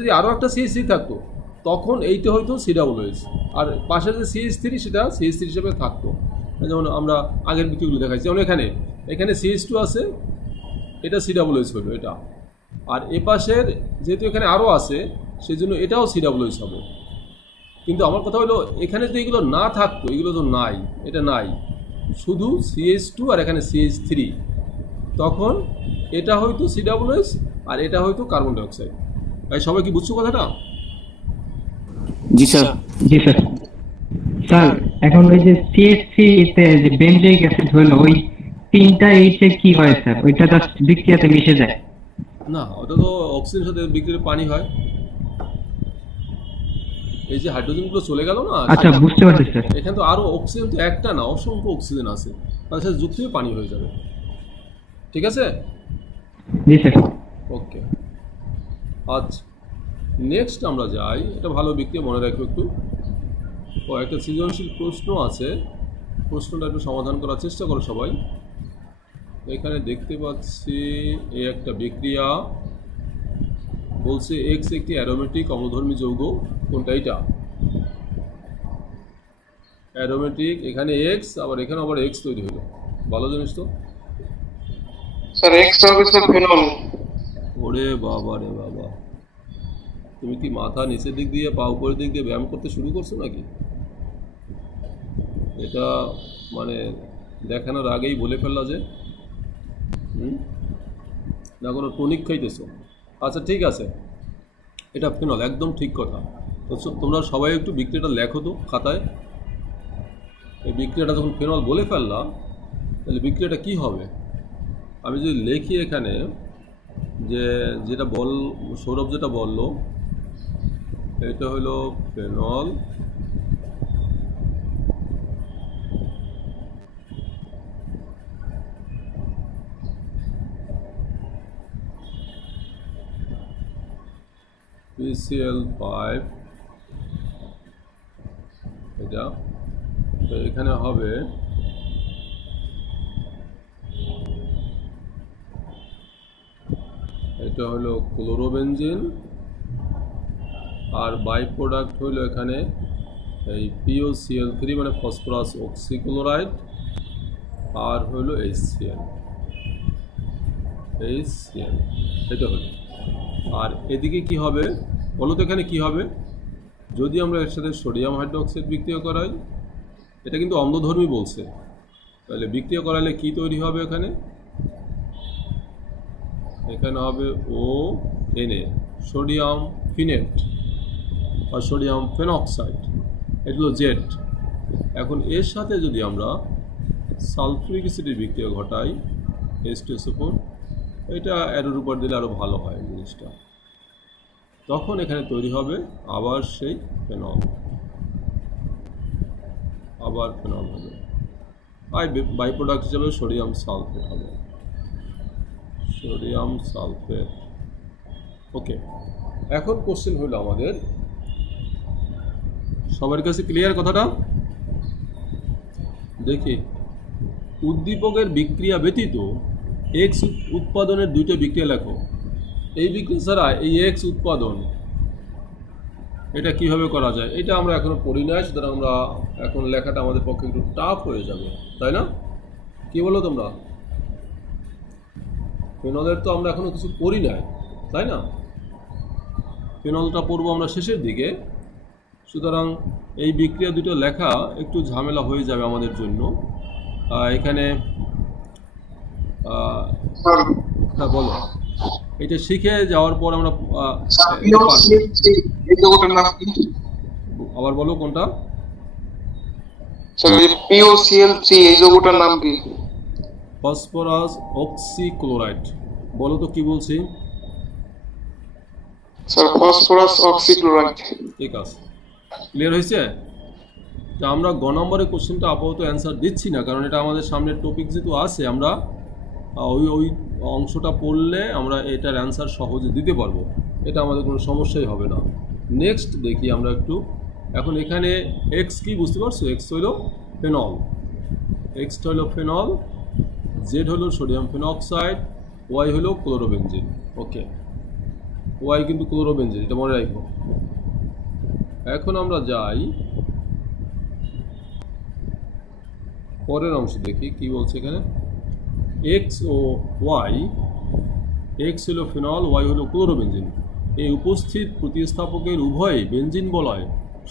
যদি আরও একটা CH3 থাকতো তখন এইটা হয়তো COOH, আর পাশে যে CH3 সেটা CH3 হিসেবে থাকতো। যেমন আমরা আগের বিক্রিগুলো দেখাচ্ছি, যেমন এখানে CH2 আছে, এটা COOH হলো এটা। আর এ পাশের যেহেতু এখানে আরও আছে সেই জন্য এটাও COOH হবে। কিন্তু আমার কথা হলো এখানে যদি এগুলো না থাকতো, এগুলো তো নাই, এটা নাই, শুধু CH2 আর এখানে CH3, তখন এটা হয়তো COOH আর এটা হয়তো কার্বন ডাইঅক্সাইড। তাই সবাই কি বুঝছো কথাটা? জি স্যার। জি স্যার। স্যার এখন ওই যে CH3 তে যে বেনজোইক অ্যাসিড হলো, ওই 3টা এইচে কি হয় স্যার? ওইটা তো বিক্রিয়াতে মিশে যায় না, ওটা তো অক্সিজেনের সাথে বিক্রিয়ায় পানি হয়। এই যে হাইড্রোজেনগুলো চলে গেল না, আচ্ছা বুঝতে পারছি স্যার। এখানে তো আরও অক্সিজেন তো একটা না, অসংখ্য অক্সিজেন আছে, তার সাথে যুক্ত হয়ে পানি হয়ে যাবে। ঠিক আছে? জি স্যার। ওকে, আচ্ছা নেক্সট আমরা যাই। এটা ভালো বিক্রিয়া, মনে রাখো একটু। একটা সৃজনশীল প্রশ্ন আছে, প্রশ্নটা একটু সমাধান করার চেষ্টা করো সবাই। এখানে দেখতে পাচ্ছি এই একটা বিক্রিয়া বলছে X একটি অ্যারোমেটিক অম্লধর্মী যৌগ, কোনটা? এটা অ্যারোমেটিক, এখানে এক্স, আবার এখানে আবার এক্স তৈরি হলো। ভালো জিনিস তো। স্যার এক্স হবে স্যার ফেনল। ওরে বাবা রে বাবা, তুমি কি মাথা নিচের দিক দিয়ে পা উপরের দিক দিয়ে ব্যায়াম করতে শুরু করছো নাকি? এটা মানে দেখানোর আগেই বলে ফেললা যে না কোনো টনিক খাইতেছো। আচ্ছা ঠিক আছে, এটা ফেনল, একদম ঠিক কথা। তো তোমরা সবাই একটু বিক্রিয়াটা লেখো তো খাতায়। এই বিক্রিয়াটা যখন ফেনল বলে ফেললাম, তাহলে বিক্রিয়াটা কি হবে? আমি যদি লিখি এখানে যে যেটা সৌরভ যেটা বললো, এটা হলো ফেনল, PCl5, এটা তো এখানে হবে এটা হলো ক্লোরোবেনজিন, আর বাই প্রোডাক্ট হলো এখানে এই POCl3 মানে ফসফরাস অক্সিক্লোরাইড, আর হলো HCl, এটা হলো। আর এদিকে কি হবে বলো তো? এখানে কি হবে যদি আমরা এর সাথে সোডিয়াম হাইড্রোক্সাইড বিক্রিয়া করাই? এটা কিন্তু অম্লধর্মী বলছে, তাহলে বিক্রিয়া করালে কি তৈরি হবে? এখানে হবে ONA, সোডিয়াম ফিনেট বা সোডিয়াম ফেনক্সাইড, এগুলো জেড। এখন এর সাথে যদি আমরা সালফিউরিক অ্যাসিডের বিক্রিয়া ঘটাই H2SO4, এটা অ্যারোর উপর দিলে আরও ভালো হয় জিনিসটা। তখন এখানে তৈরি হবে আবার সেই ফেনল, আবার ফেনল হবে, বাই প্রোডাক্ট হিসাবে সোডিয়াম সালফেট হবে, সোডিয়াম সালফেট। ওকে, এখন কোশ্চেন হলো আমাদের, সবার কাছে ক্লিয়ার কথাটা? দেখি, উদ্দীপকের বিক্রিয়া ব্যতীত এক্স উৎপাদনের দুইটা বিক্রিয়া লেখো। এই বিক্রিয়া ছাড়া এই এক্স উৎপাদন, এটা কিভাবে করা যায়? এটা আমরা এখনো পড়ি নাই, সুতরাং আমরা এখন লেখাটা আমাদের পক্ষে একটু টাফ হয়ে যাবে, তাই না? কি বলো তোমরা? ফেনলের তো আমরা এখনো কিছু পড়ি নাই, তাই না? ফেনলটা পড়বো আমরা শেষের দিকে, সুতরাং এই বিক্রিয়া দুটো লেখা একটু ঝামেলা হয়ে যাবে আমাদের জন্য। এখানে হ্যাঁ বলো, এটা শিখে যাওয়ার পর আমরা আবার বলো কোনটা? POCl3 এই যৌগটার নাম কি? Phosphorus oxychloride. বলো তো কি বলছি? Sir phosphorus oxychloride. ঠিক আছে, ক্লিয়ার হয়েছে? তা আমরা গ নম্বরের কোশ্চেনটা আপাতত অ্যান্সার দিচ্ছি না, কারণ এটা আমাদের সামনের টপিক যেহেতু আছে, আমরা ওই অংশটা পড়লে আমরা এটার অ্যান্সার সহজে দিতে পারবো, এটা আমাদের কোনো সমস্যাই হবে না। নেক্সট দেখি আমরা একটু, এখন এখানে এক্স কি বুঝতে পারছো? এক্স হলো ফেনল, এক্সটা হলো ফেনল, জেড হলো সোডিয়াম ফেনক্সাইড, ওয়াই হলো ক্লোরোবেনজিন। ওকে, ওয়াই কিন্তু ক্লোরোবেনজিন, এটা মনে রাখবো। এখন আমরা যাই পরের অংশ, দেখি কি বলছে এখানে। এক্স ও ওয়াই, এক্স হলো ফেনল, ওয়াই হলো ক্লোরোবেনজিন, এই উপস্থিত প্রতিস্থাপকের উভয় বেনজিন বলয়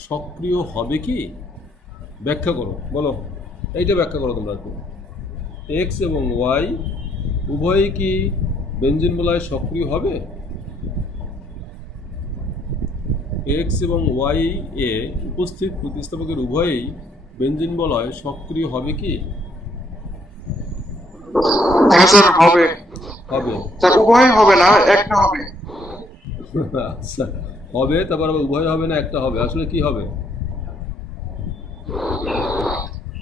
সক্রিয় হবে কি? ব্যাখ্যা করো, বলো এইটা ব্যাখ্যা করো তোমরা। এক্স এবং ওয়াই উভয়ই কি বেনজিন বলয় সক্রিয় হবে? এক্স এবং ওয়াই এ উপস্থিত প্রতিস্থাপকের উভয়ই বেনজিন বলয় সক্রিয় হবে কি? হ্যাঁ স্যার হবে। হবে স্যার উভয় হবে না, একটা হবে। আচ্ছা, হবে, তারপর আবার উভয় হবে না, একটা হবে। আসলে কি হবে?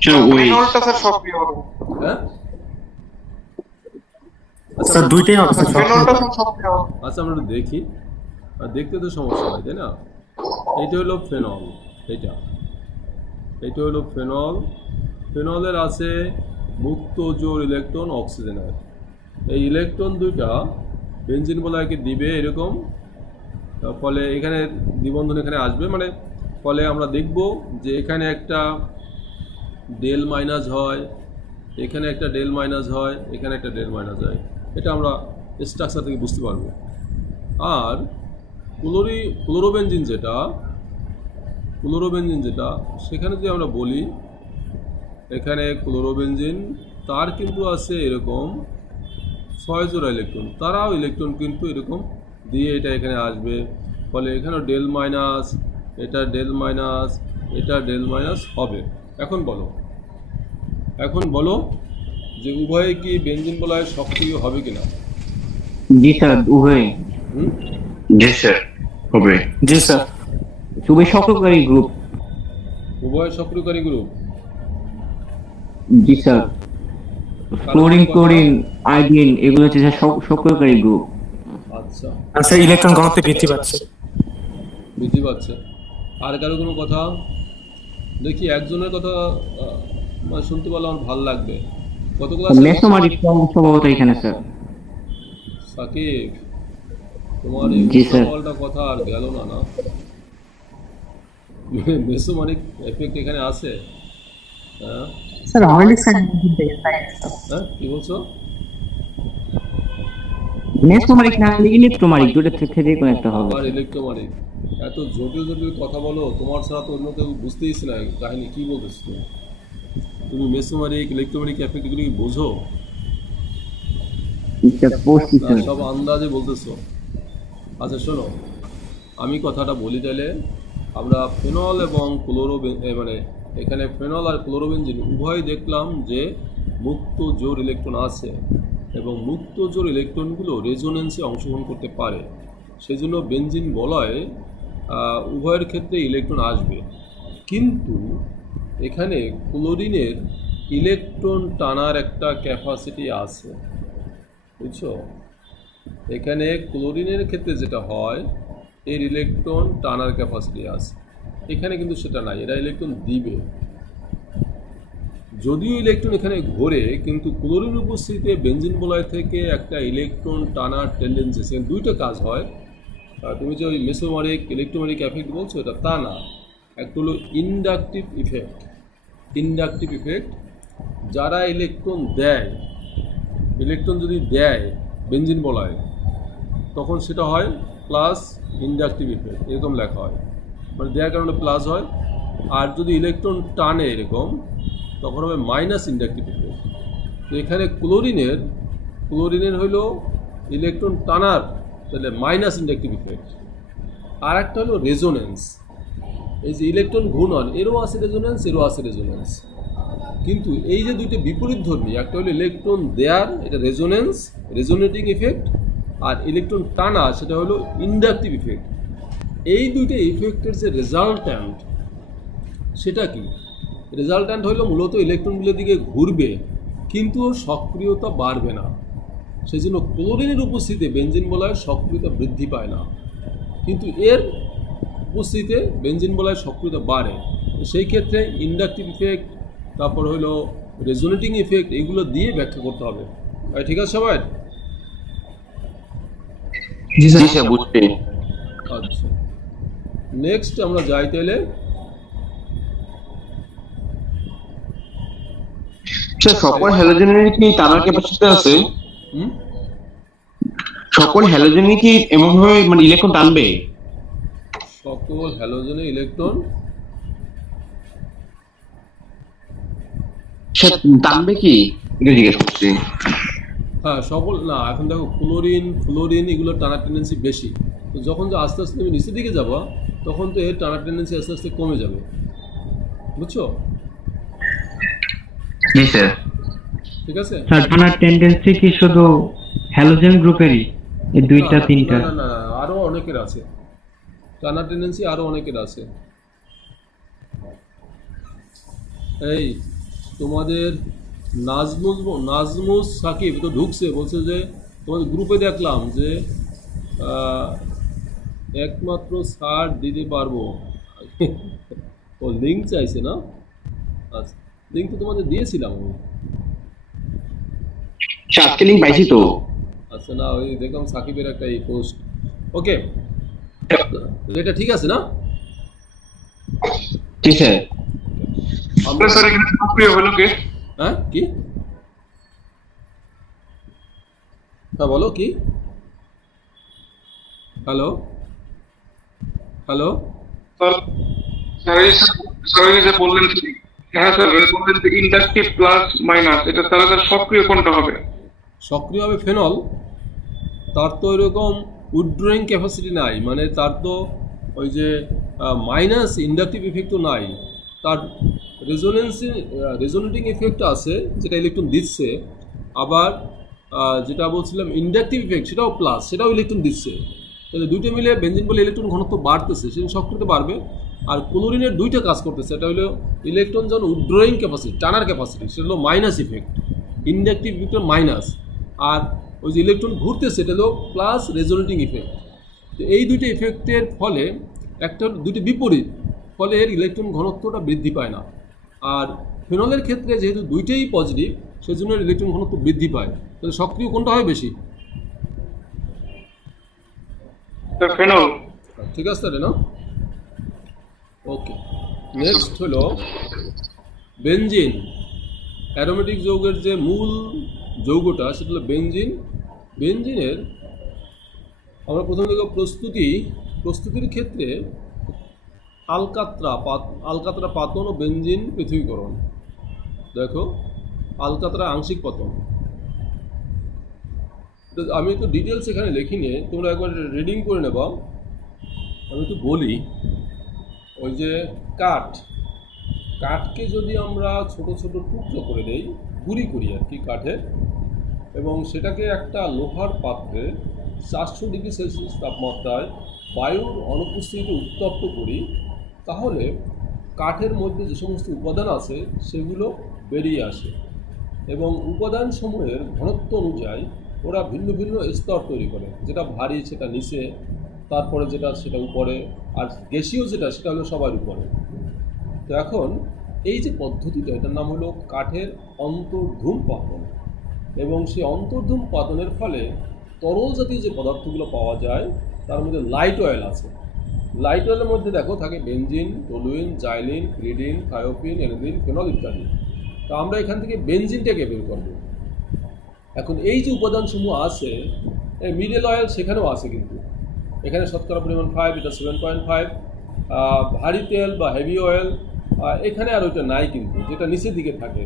ফেনলটা স্যার সক্রিয় হবে। হ্যাঁ স্যার দুইটাই হবে স্যার। ফেনলটা স্যার সক্রিয় হবে। আচ্ছা, আমরা একটু দেখি, আর দেখতে তো সমস্যা হয়, তাই না? এইটা হলো ফেনল, এইটা হলো ফেনল। ফেনলের আছে মুক্ত জোড় ইলেকট্রন অক্সিজেনের, এই ইলেকট্রন দুইটা বেনজিন বলয়কে দিবে এরকম, ফলে এখানে দ্বিবন্ধন এখানে আসবে, মানে ফলে আমরা দেখব যে এখানে একটা ডেল মাইনাস হয়, এখানে একটা ডেল মাইনাস হয়, এখানে একটা ডেল মাইনাস হয়। এটা আমরা স্ট্রাকচার থেকে বুঝতে পারবো। আর ক্লোরোবেনজিন যেটা সেখানে যদি আমরা বলি এখানে ক্লোরোবেনজিন তার কিন্তু আছে এরকম 6 জোড়া ইলেকট্রন, তারাও ইলেকট্রন কিন্তু এরকম দিয়ে এটা এখানে আসবে, ফলে এখানেও ডেল মাইনাস, এটা ডেল মাইনাস, এটা ডেল মাইনাস হবে। এখন বলো যে উভয়ে কি বেনজিন বলয় সক্রিয় হবে কিনা? জি স্যার, উভয়। হুম, জি স্যার, হবে। জি স্যার। উভয় সক্রিয়কারী গ্রুপ। উভয় সক্রিয়কারী গ্রুপ। জি স্যার, ক্লোরিন আয়োডিন এগুলো হচ্ছে স্যার সক্রিয়কারী গ্রুপ। আচ্ছা, আচ্ছা, ইলেকট্রন ঘনত্ব বৃদ্ধি পাচ্ছে। বুঝতে পারছে। আর কারো কোনো কথা? দেখি একজনের কথা মানে শুনতে পারলে আমার ভালো লাগবে। কত ক্লাস? মেসোমারিক সম্ভবত এখানে স্যার। সাকিব, তোমার এই জি স্যার। উল্টাপাল্টা কথা আর গেল না? মেসোমারিক এফেক্ট এখানে আছে? হ্যাঁ স্যার হরলিক্স এন্ড হ্যাঁ, কি বলছো? মেসোমারিক না ইলেকট্রোমারিক, দুটো থেকে যে কোনো একটা হবে। আবার ইলেকট্রোমারিক, এত জটিল জটিল কথা বলো, তোমার ছাড়া তো অন্য কেউ বুঝতেইছে না কাহিনী কি বলতেছ তুমি। মেসোমারিক ইলেকট্রোমারিক এফেক্ট এগুলো কি বোঝো? না, সব আন্দাজে বলতেছো। আচ্ছা শোনো, আমি কথাটা বলি তাহলে। আমরা ফেনল এবং মানে এখানে ফেনল আর ক্লোরোবেনজিন উভয় দেখলাম যে মুক্ত জোড় ইলেকট্রন আছে এবং মুক্ত জোড় ইলেকট্রনগুলো রেজোনেন্সে অংশগ্রহণ করতে পারে। সেই জন্য বেনজিন বলয়ে উভয়ের ক্ষেত্রে ইলেকট্রন আসবে, কিন্তু এখানে ক্লোরিনের ইলেকট্রন টানার একটা ক্যাপাসিটি আছে, বুঝছো? এখানে ক্লোরিনের ক্ষেত্রে যেটা হয় এর ইলেকট্রন টানার ক্যাপাসিটি আছে, এখানে কিন্তু সেটা নাই, এরা ইলেকট্রন দিবে। যদিও ইলেকট্রন এখানে ঘোরে, কিন্তু ক্লোরিন উপস্থিতিতে বেনজিন বলয় থেকে একটা ইলেকট্রন টানার টেন্ডেন্সি, সেখানে দুইটা কাজ হয়। তুমি যে ওই মেসোমারিক ইলেকট্রোমারিক এফেক্ট বলছো, এটা তা না, একটা হলো ইন্ডাকটিভ ইফেক্ট। যারা ইলেকট্রন দেয়, ইলেকট্রন যদি দেয় বেনজিন বলয়, তখন সেটা হয় প্লাস ইন্ডাকটিভ ইফেক্ট, এরকম লেখা হয়, মানে দেওয়ার কারণে প্লাস হয়। আর যদি ইলেকট্রন টানে এরকম, তখন হবে মাইনাস ইন্ডাকটিভ ইফেক্ট। তো এখানে ক্লোরিনের হইল ইলেকট্রন টানার, তাহলে মাইনাস ইন্ডাকটিভ ইফেক্ট। আর একটা হলো রেজোনেন্স, এই যে ইলেকট্রন ঘূর্ণন, এরও আছে রেজোনেন্স, কিন্তু এই যে দুইটা বিপরীত ধর্মী, একটা হলো ইলেকট্রন দেয়ার, এটা রেজোনেটিং ইফেক্ট, আর ইলেকট্রন টানা সেটা হলো ইন্ডাকটিভ ইফেক্ট। এই দুইটা ইফেক্টের যে রেজাল্ট্যান্ট, সেটা কি? রেজাল্ট্যান্ট হলো মূলত ইলেকট্রনগুলোর দিকে ঘুরবে, কিন্তু সক্রিয়তা বাড়বে না। সেই জন্য ক্লোরিনের উপস্থিতিতে বেনজিন বলয়ের সক্রিয়তা বৃদ্ধি পায় না, কিন্তু এর উপস্থিতিতে বেনজিন বলয়ের সক্রিয়তা বাড়ে। সেই ক্ষেত্রে ইন্ডাকটিভ ইফেক্ট, তারপর হলো রেজোনেটিং ইফেক্ট, এগুলো দিয়ে ব্যাখ্যা করতে হবে। ঠিক আছে সবাই? জি স্যার, বুঝছি। আচ্ছা, নেক্সট আমরা যাই তাহলে। স্যার সকল হ্যালোজেনের কি টানার ক্যাপাসিটি আছে? সকল হ্যালোজেনে কি এমন ভাবে মানে ইলেকট্রন টানবে? সকল হ্যালোজেনে ইলেকট্রন স্যার টানবে কি, এটা জিজ্ঞেস করছি। হ্যাঁ, সকল না, এখন দেখো ফ্লোরিন এগুলো টানার টেন্ডেন্সি বেশি। তো যখন যে আস্তে আস্তে তুমি নিচের দিকে যাবো, তখন তো এর টানার টেন্ডেন্সি আস্তে আস্তে কমে যাবে, বুঝছো? জি স্যার। ঠিক আছে। স্যার টানার টেন্ডেন্সি কি শুধু হ্যালোজেন গ্রুপেরই, এই দুইটা তিনটা? না, আরো অনেকের আছে টানার টেন্ডেন্সি, আরো অনেকের আছে। এই তোমাদের নাজমুস সাকিব তো ঢুকছে, বলছে যে তোমাদের গ্রুপে দেখলাম যে একমাত্র স্যার দিতে পারবো। ও লিঙ্ক চাইছে না? আচ্ছা, লিঙ্ক তো তোমাদের দিয়েছিলাম আমি। আজকে লিঙ্ক পাইছি তো। আচ্ছা, না ওই দেখলাম সাকিবের একটা এই পোস্ট। ওকে, এটা ঠিক আছে না? জি স্যার। আমরা স্যার এখানে সক্রিয় হলো কে? হ্যাঁ কি হ্যাঁ বলো কি হ্যালো হ্যালো স্যার স্যার এই যে বললেন, হ্যাঁ স্যার বললেন যে ইন্ডাকটিভ প্লাস মাইনাস, এটা তাহলে স্যার সক্রিয় কোনটা হবে? সক্রিয় হবে ফেনল। তার তো এরকম উইথড্রয়িং ক্যাপাসিটি নাই, মানে তার তো ওই যে মাইনাস ইন্ডাকটিভ ইফেক্টও নাই, তার রেজোনেটিং ইফেক্ট আছে যেটা ইলেকট্রন দিচ্ছে, আবার যেটা বলছিলাম ইন্ডাকটিভ ইফেক্ট সেটাও প্লাস, সেটাও ইলেকট্রন দিচ্ছে। তাহলে দুইটা মিলে বেনজিন বলে ইলেকট্রন ঘনত্ব বাড়তেছে, সেদিন সক্রিয়তা বাড়বে। আর ক্লোরিনের দুইটা কাজ করতেছে, এটা হলো ইলেকট্রন যখন উইথড্রয়িং ক্যাপাসিটি, টানার ক্যাপাসিটি, সেটা হলো minus effect, inductive effect minus, আর ওই যে ইলেকট্রন ঘুরতেছে এটা হলো প্লাস রেজোনেটিং ইফেক্ট। তো এই দুইটা ইফেক্টের ফলে একটা দুইটি বিপরীত, ফলে এর ইলেকট্রন ঘনত্বটা বৃদ্ধি পায় না। আর ফেনলের ক্ষেত্রে যেহেতু দুইটাই পজিটিভ, সেজন্য ইলেকট্রন ঘনত্ব বৃদ্ধি পায়। তাহলে সক্রিয় কোনটা হয় বেশি? Sir phenol. ঠিক আছে তাহলে না? ওকে, নেক্সট হলো বেনজিন। অ্যারোমেটিক যৌগের যে মূল যৌগটা সেটা হলো বেনজিন। বেনজিনের আমরা প্রথমে দেখব প্রস্তুতির ক্ষেত্রে আলকাতরা পাতন ও বেনজিন পৃথকীকরণ। দেখো, আলকাতরা আংশিক পতন, আমি তো ডিটেলস এখানে লিখিনি, তোমরা একবার রিডিং করে নেবা। আমি একটু বলি, ওই যে কাঠকে যদি আমরা ছোট ছোট টুকরো করে দেই, গুঁড়ি করি আর কি কাঠের, এবং সেটাকে একটা লোহার পাত্রে 400 ডিগ্রি সেলসিয়াস তাপমাত্রায় বায়ুর অনুপস্থিতিতে উত্তপ্ত করি, তাহলে কাঠের মধ্যে যে সমস্ত উপাদান আছে সেগুলো বেরিয়ে আসে, এবং উপাদান সমূহের ঘনত্ব অনুযায়ী ওরা ভিন্ন ভিন্ন স্তর তৈরি করে, যেটা ভারী সেটা নিচে, তারপরে যেটা সেটা উপরে, আর গ্যাসীয় যেটা সেটা হলো সবার উপরে। তো এখন এই যে পদ্ধতিটা, এটার নাম হলো কাঠের অন্তর্ধূম পাতন, এবং সেই অন্তর্ধূম পাতনের ফলে তরল জাতীয় যে পদার্থগুলো পাওয়া যায় তার মধ্যে লাইট অয়েল আছে। লাইট অয়েলের মধ্যে দেখো থাকে বেনজিন, টলুইন, জাইলিন, ক্রিডিন, থায়োপিন, এনজিন, ফেনল ইত্যাদি। তো আমরা এখান থেকে বেনজিনটাকে বের করব। এখন এই যে উপাদানসমূহ আছে, মিডল অয়েল সেখানেও আছে, কিন্তু এখানে শতকরা পরিমাণ 5, এটা 7.5। ভারী তেল বা হেভি অয়েল এখানে আর ওইটা নাই, কিন্তু যেটা নিচের দিকে থাকে।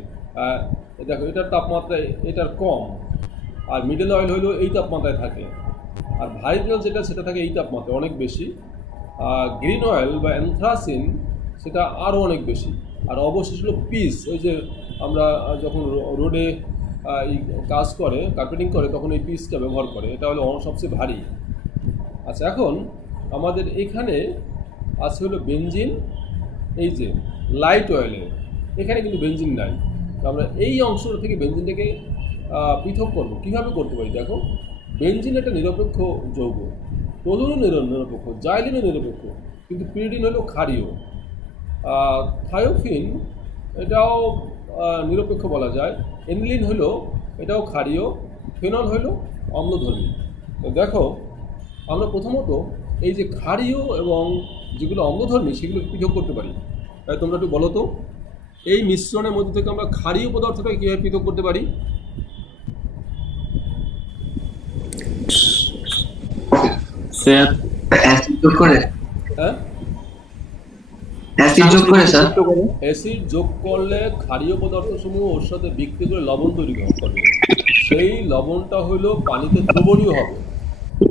দেখো, এটার তাপমাত্রা এটার কম, আর মিডল অয়েল হলো এই তাপমাত্রায় থাকে, আর ভারী তেল যেটা সেটা থাকে এই তাপমাত্রায় অনেক বেশি। গ্রিন অয়েল বা অ্যানথ্রাসিন সেটা আরও অনেক বেশি। আর অবশেষ হলো পিস, ওই যে আমরা যখন রোডে কাজ করে, কার্পেটিং করে, তখন এই পিসটা ব্যবহার করে, এটা হলো সবচেয়ে ভারী। আচ্ছা, এখন আমাদের এখানে আছে হলো বেনজিন, এই যে লাইট অয়েলে, এখানে কিন্তু বেনজিন নাই। তো আমরা এই অংশটা থেকে বেনজিনটাকে পৃথক করব। কীভাবে করতে পারি? দেখো, বেনজিন একটা নিরপেক্ষ যৌগ, টলুইন নিরপেক্ষ, জাইলিনও নিরপেক্ষ, কিন্তু পিরিডিন হলো ক্ষারীয়। থায়োফিন এটাও নিরপেক্ষ বলা যায়। এনিলিন হলো এটাও ক্ষারীয়। ফেনল হলো অম্লধর্মী। তো দেখো, আমরা প্রথমত এই যে ক্ষারীয় এবং যেগুলো অম্লধর্মী সেগুলো পৃথক করতে পারি। তাই তোমরা একটু বলো তো, এই মিশ্রণের মধ্যে থেকে আমরা ক্ষারীয় পদার্থটাকে কীভাবে পৃথক করতে পারি? স্যার অ্যাসিড যোগ করে। হ্যাঁ, অ্যাসিড যোগ করে স্যার। অ্যাসিড যোগ করলে ক্ষারীয় পদার্থসমূহ ওর সাথে বিক্রি করে লবণ তৈরি করবে। সেই লবণটা হলো পানিতে দ্রবণীয় হবে,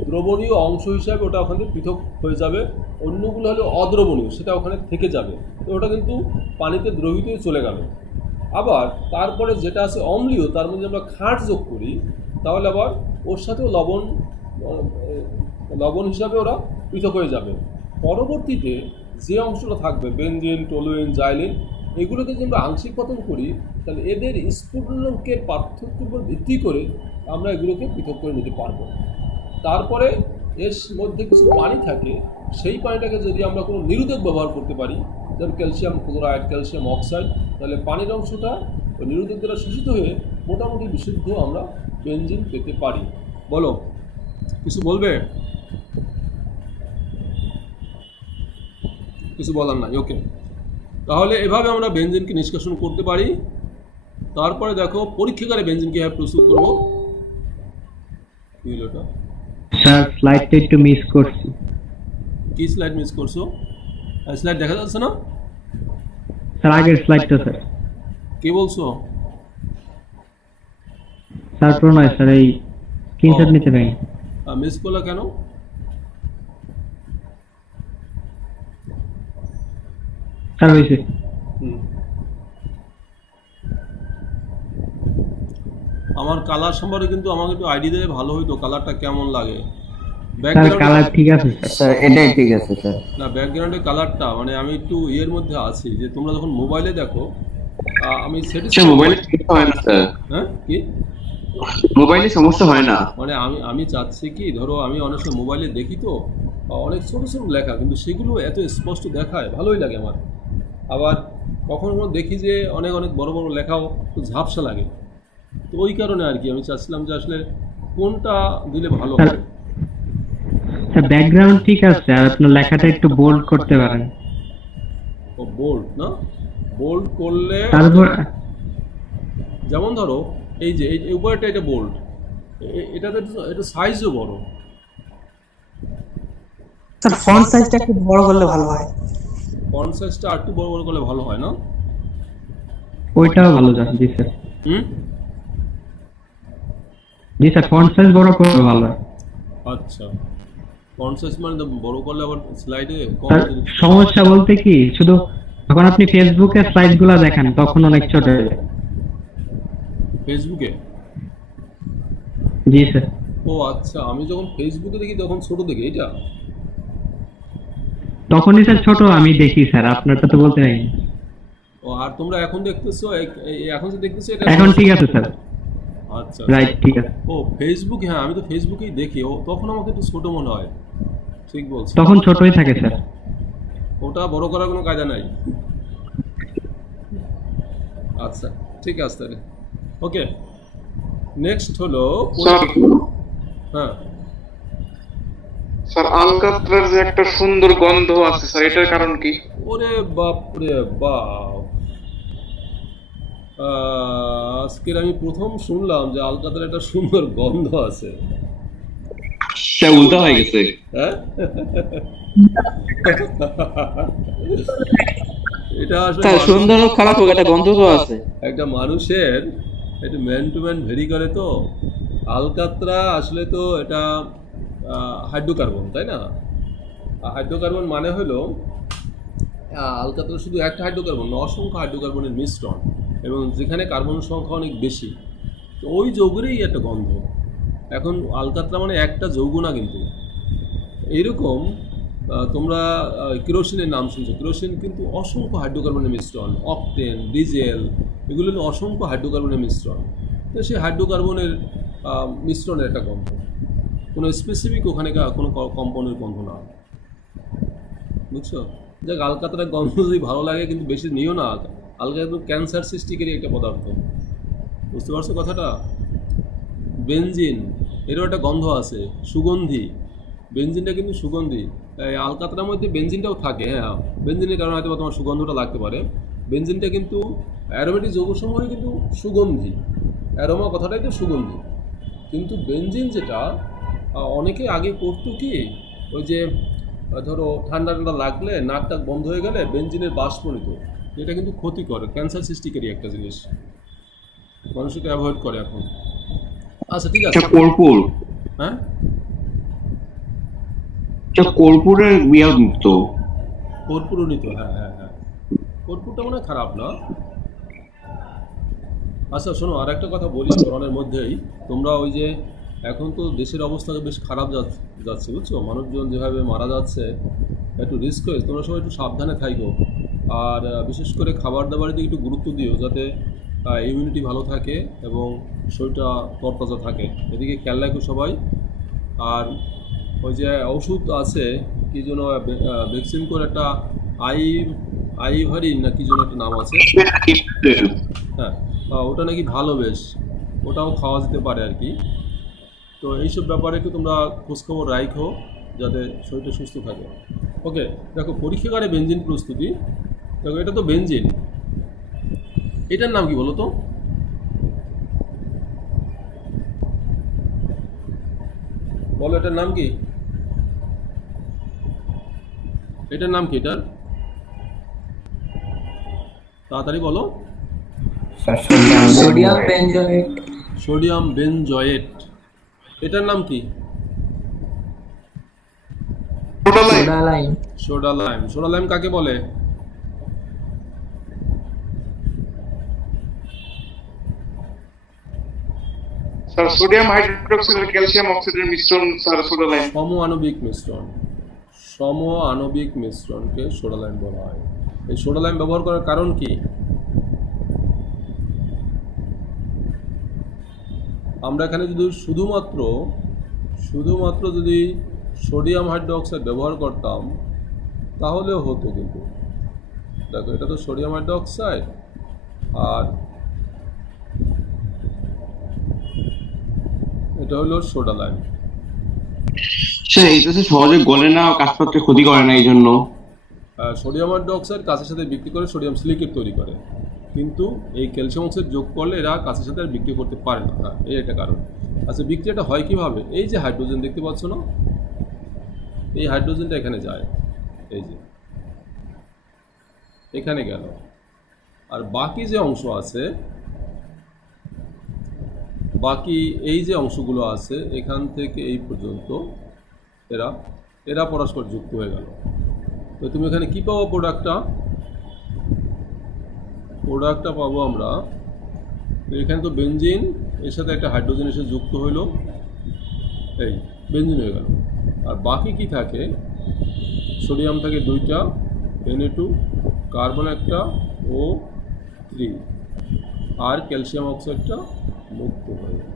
দ্রবণীয় অংশ হিসাবে ওটা ওখানে পৃথক হয়ে যাবে। অন্যগুলো হলো অদ্রবণীয়, সেটা ওখানে থেকে যাবে। তো ওটা কিন্তু পানিতে দ্রবীত হয়ে চলে গেল। আবার তারপরে যেটা আছে অম্লীয়, তার মধ্যে আমরা খাঁট যোগ করি, তাহলে আবার ওর সাথেও লবণ হিসাবে ওরা পৃথক হয়ে যাবে। পরবর্তীতে যে অংশটা থাকবে, বেনজিন, টলুইন, জাইলিন, এগুলোকে যদি আমরা আংশিক পতন করি, তাহলে এদের স্ফুটনাঙ্কের পার্থক্যের উপর ভিত্তি করে আমরা এগুলোকে পৃথক করে নিতে পারবো। তারপরে এর মধ্যে কিছু পানি থাকে, সেই পানিটাকে যদি আমরা কোনো নিরোধক ব্যবহার করতে পারি, যেমন ক্যালসিয়াম ক্লোরাইড, ক্যালসিয়াম অক্সাইড, তাহলে পানির অংশটা ওই নিরোধক দ্বারা শোষিত হয়ে মোটামুটি বিশুদ্ধ আমরা বেনজিন পেতে পারি। বলো, কিছু বলবে? কিছু বলার নাই? ওকে, তাহলে এভাবে আমরা বেনজিনকে নিষ্কাশন করতে পারি। তারপরে দেখো পরীক্ষাগারে বেনজিন কীভাবে প্রস্তুত করবো। কি হলো এটা? স্যার স্লাইডটা একটু মিস করছি। কি স্লাইড মিস করছো? স্লাইড দেখা যাচ্ছে না? স্যার আগের স্লাইডটা স্যার। কি বলছো? স্যার প্রণয় স্যার এই স্ক্রিনশট নিতে পারি। মিস করলা কেন? স্যার হয়েছে। হুম। আমার কালার সম্পর্কে কিন্তু আমাকে একটু আইডিয়া দিলে ভালো হইতো, কালারটা কেমন লাগে। স্যার কালার ঠিক আছে স্যার। স্যার এটাই ঠিক আছে স্যার। না, ব্যাকগ্রাউন্ডের কালারটা মানে আমি একটু ইয়ের মধ্যে আছি যে তোমরা যখন মোবাইলে দেখো আমি সেটা মোবাইলে সমস্যা হয় না স্যার, হ্যাঁ কি মোবাইলে সমস্যা হয় না। মানে আমি চাচ্ছি কি, ধরো আমি অনেক সময় মোবাইলে দেখি তো অনেক ছোট ছোট লেখা, কিন্তু সেগুলো এত স্পষ্ট দেখায়, ভালোই লাগে আমার। আবার কখনো কখনো দেখি যে অনেক অনেক বড় বড় লেখাও একটু ঝাপসা লাগে। তো ওই কারণে আর কি আমি চাচ্ছিলাম যে আসলে কোনটা দিলে ভালো হবে। স্যার ব্যাকগ্রাউন্ড ঠিক আছে, আর আপনার লেখাটা একটু বোল্ড করতে পারেন। ও বোল্ড না, বোল্ড করলে তারপর যেমন ধরো এই যে এই উপরেটা এটা বোল্ড, এটাতে এটা সাইজও বড়। স্যার ফন্ট সাইজটা একটু বড় করলে ভালো হয়। ফন্ট সাইজটা আর একটু বড় বড় করলে ভালো হয় না? ওইটাও ভালো স্যার। জি স্যার। হুম। জি স্যার ফন্ট সাইজ বড় করলে ভালো হয়। আচ্ছা, ফন্ট সাইজ মানে তো বড় করলে আবার স্লাইডে কম। স্যার সমস্যা বলতে কি, শুধু যখন আপনি ফেসবুকে স্লাইডগুলো দেখেন তখন অনেক ছোট হয়ে যায়। ফেসবুকে? জি স্যার। ও আচ্ছা, আমি যখন ফেসবুকে দেখি তখন ছোট দেখি এটা। তখনই স্যার ছোট আমি দেখি স্যার, আপনারটা তো বলতে নাই। ও আর তোমরা এখন দেখতেছো এখন যে দেখতেছো এটা এখন ঠিক আছে স্যার। আচ্ছা রাইট, ঠিক আছে। ও ফেসবুক, হ্যাঁ আমি তো ফেসবুকেই দেখি, ও তখন আমাকে একটু ছোট মনে হয়। ঠিক বলছো, তখন ছোটই থাকে স্যার। ওটা বড় করার কোনো কায়দা নাই। আচ্ছা ঠিক আছে তাহলে, ওকে। নেক্সট হলো স্যার হ্যাঁ স্যার আলকাতরার যে একটা সুন্দর গন্ধ আছে স্যার, এটার কারণ কি? ওরে বাপ রে বাপ, আজকের আমি প্রথম শুনলাম যে আলকাতার একটা সুন্দর গন্ধ আছে। স্যার উল্টা হয়ে গেছে। হ্যাঁ এটা আসলে স্যার সুন্দর হোক খারাপ হোক একটা গন্ধ তো আছে। একটা মানুষের একটু ম্যান টু ম্যান ভেরি করে তো। আলকাতরা আসলে তো এটা হাইড্রোকার্বন, তাই না? হাইড্রোকার্বন মানে হলো আলকাতরা শুধু একটা হাইড্রোকার্বন না, অসংখ্য হাইড্রোকার্বনের মিশ্রণ, এবং যেখানে কার্বন সংখ্যা অনেক বেশি, তো ওই যৌগেরই একটা গন্ধ। এখন আলকাতরা মানে একটা যৌগ না, কিন্তু এইরকম তোমরা কেরোসিনের নাম শুনছো, কেরোসিন কিন্তু অসংখ্য হাইড্রোকার্বনের মিশ্রণ, অকটেন, ডিজেল, এগুলো হলো অসংখ্য হাইড্রোকার্বনের মিশ্রণ। তো সেই হাইড্রোকার্বনের মিশ্রণের একটা গন্ধ, কোনো স্পেসিফিক ওখানে কোনো কম্পাউন্ডের গন্ধ না, বুঝছো? যাক, আলকাতরার গন্ধ যদি ভালো লাগে কিন্তু বেশি নিও না। আলকাতরা ক্যান্সার সৃষ্টিকারী একটা পদার্থ, বুঝতে পারছো কথাটা? বেনজিন, এরও একটা গন্ধ আছে, সুগন্ধি। বেনজিনটা কিন্তু সুগন্ধি। এই আলকাতরার মধ্যে বেনজিনটাও থাকে, হ্যাঁ, বেনজিনের কারণে হয়তো তোমার সুগন্ধটা লাগতে পারে। বেনজিনটা কিন্তু অ্যারোমেটিক যৌগসমূহে কিন্তু সুগন্ধি, অ্যারোমা কথাটাই তো সুগন্ধি। কিন্তু বেনজিন যেটা অনেকে আগে করতো কি, ওই যে ধরো ঠান্ডা ঠান্ডা লাগলে নাক টাক বন্ধ হয়ে গেলে বেনজিনের বাষ্প নিত, এটা কিন্তু ক্ষতিকর, ক্যান্সার সৃষ্টিকারী একটা জিনিস, মানুষকে অ্যাভয়েড করে এখন। আচ্ছা ঠিক আছে, কর্পূর, হ্যাঁ কর্পূরের বিয়ার মুক্ত। কর্পূরও নিত, হ্যাঁ হ্যাঁ হ্যাঁ, কর্পূরটা মনে হয় খারাপ না। আচ্ছা শোনো, আর একটা কথা বলি করোনার মধ্যেই, তোমরা ওই যে এখন তো দেশের অবস্থা বেশ খারাপ যাচ্ছে, বুঝছো? মানুষজন যেভাবে মারা যাচ্ছে, একটু রিস্ক হয়ে, তোমরা সবাই একটু সাবধানে থাকো। আর বিশেষ করে খাবার দাবারের দিকে একটু গুরুত্ব দিও, যাতে ইমিউনিটি ভালো থাকে এবং শরীরটা তরতাজা থাকে, এদিকে খেয়াল রাখো সবাই। আর ওই যে ওষুধ আছে কি যেন ভ্যাকসিন করে একটা আইভারিন না কি যেন একটা নাম আছে, হ্যাঁ, ওটা নাকি ভালো, বেশ ওটাও খাওয়া যেতে পারে আর কি। তো এইসব ব্যাপারে একটু তোমরা খোঁজখবর রাখো যাতে শরীরটা সুস্থ থাকে। ওকে, দেখো পরীক্ষাগারে বেনজিন প্রস্তুতি। দেখো এটা তো বেনজিন, এটার নাম কি বলো তো? বলো এটার নাম কি? এটার নাম কি এটার? তাড়াতাড়ি বলো। Sodium benzoate. Sodium benzoate. এটার নাম কি? Soda lime. Soda lime. Soda lime কাকে বলে? স্যার সোডিয়াম হাইড্রোক্সাইড আর ক্যালসিয়াম অক্সাইডের মিশ্রণ স্যার সোডা লাইম। সম আণবিক মিশ্রণ। সম আণবিক মিশ্রণকে সোডা লাইম বলা হয়। এই সোডা লাইম ব্যবহার করার কারণ কি? আমরা এখানে যদি শুধুমাত্র যদি সোডিয়াম হাইড্রোক্সাইড ব্যবহার করতাম তাহলেও হতো, কিন্তু দেখো এটা তো সোডিয়াম হাইড্রোক্সাইড আর এটা হলো সোডা লাইম। স্যার এটা তো সহজে গলে না, কাজপত্রে ক্ষতি করে না, এই জন্য সোডিয়াম হাইড্রোক্সাইড কাঁচের সাথে বিক্রি করে সোডিয়াম সিলিকেট তৈরি করে, কিন্তু এই ক্যালসিয়াম অক্সাইড যোগ করলে এরা কাঁচের সাথে আর বিক্রি করতে পারে না। হ্যাঁ, এই একটা কারণ। আচ্ছা, বিক্রিয়াটা হয় কিভাবে? এই যে হাইড্রোজেন দেখতে পাচ্ছ না, এই হাইড্রোজেনটা এখানে যায়, এই যে এখানে গেল, আর বাকি যে অংশ আছে, বাকি এই যে অংশগুলো আছে এখান থেকে এই পর্যন্ত এরা পরস্পর যুক্ত হয়ে গেল। তো তুমি এখানে কি পাবো? প্রোডাক্টটা পাবো আমরা। তো এখানে তো বেনজিন, এর সাথে একটা হাইড্রোজেন এসে যুক্ত হইল, এই বেনজিন হয়ে গেল। আর বাকি কি থাকে? সোডিয়াম থাকে 2টা, Na2, কার্বন একটা, O3, আর ক্যালসিয়াম অক্সাইডটা মুক্ত হয়ে গেল।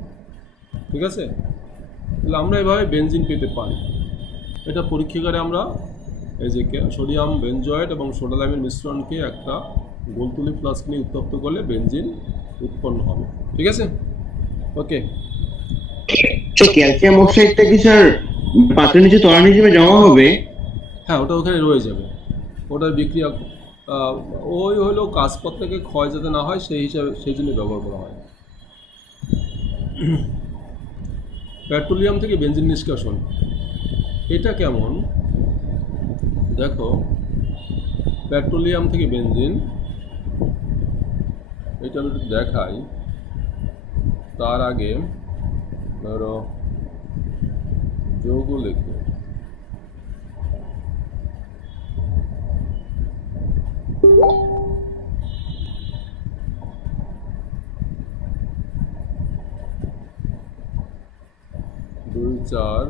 ঠিক আছে? তাহলে আমরা এভাবে বেনজিন পেতে পারি। এটা পরীক্ষাগারে আমরা এই যে সোডিয়াম বেনজয়েট এবং সোডা লাইমের মিশ্রণকে একটা গোলতুলি ফ্লাস্ক নিয়ে উত্তপ্ত করলে বেনজিন উৎপন্ন হবে। ঠিক আছে? ওকে। ক্যালসিয়াম অক্সাইডটা কি স্যার পাত্রের নিচে তরল হিসেবে জমা হবে? হ্যাঁ, ওটা ওখানে রয়ে যাবে। ওটার বিক্রিয়া ওই হলো কাজপত্রকে ক্ষয় যাতে না হয় সেই জন্য ব্যবহার করা হয়। পেট্রোলিয়াম থেকে বেনজিন নিষ্কাশন, এটা কেমন দেখো। পেট্রোলিয়াম থেকে বেনজিন, এটা আমি একটু দেখাই। তার আগে ধরো যৌগ লিখে, দুই, 4,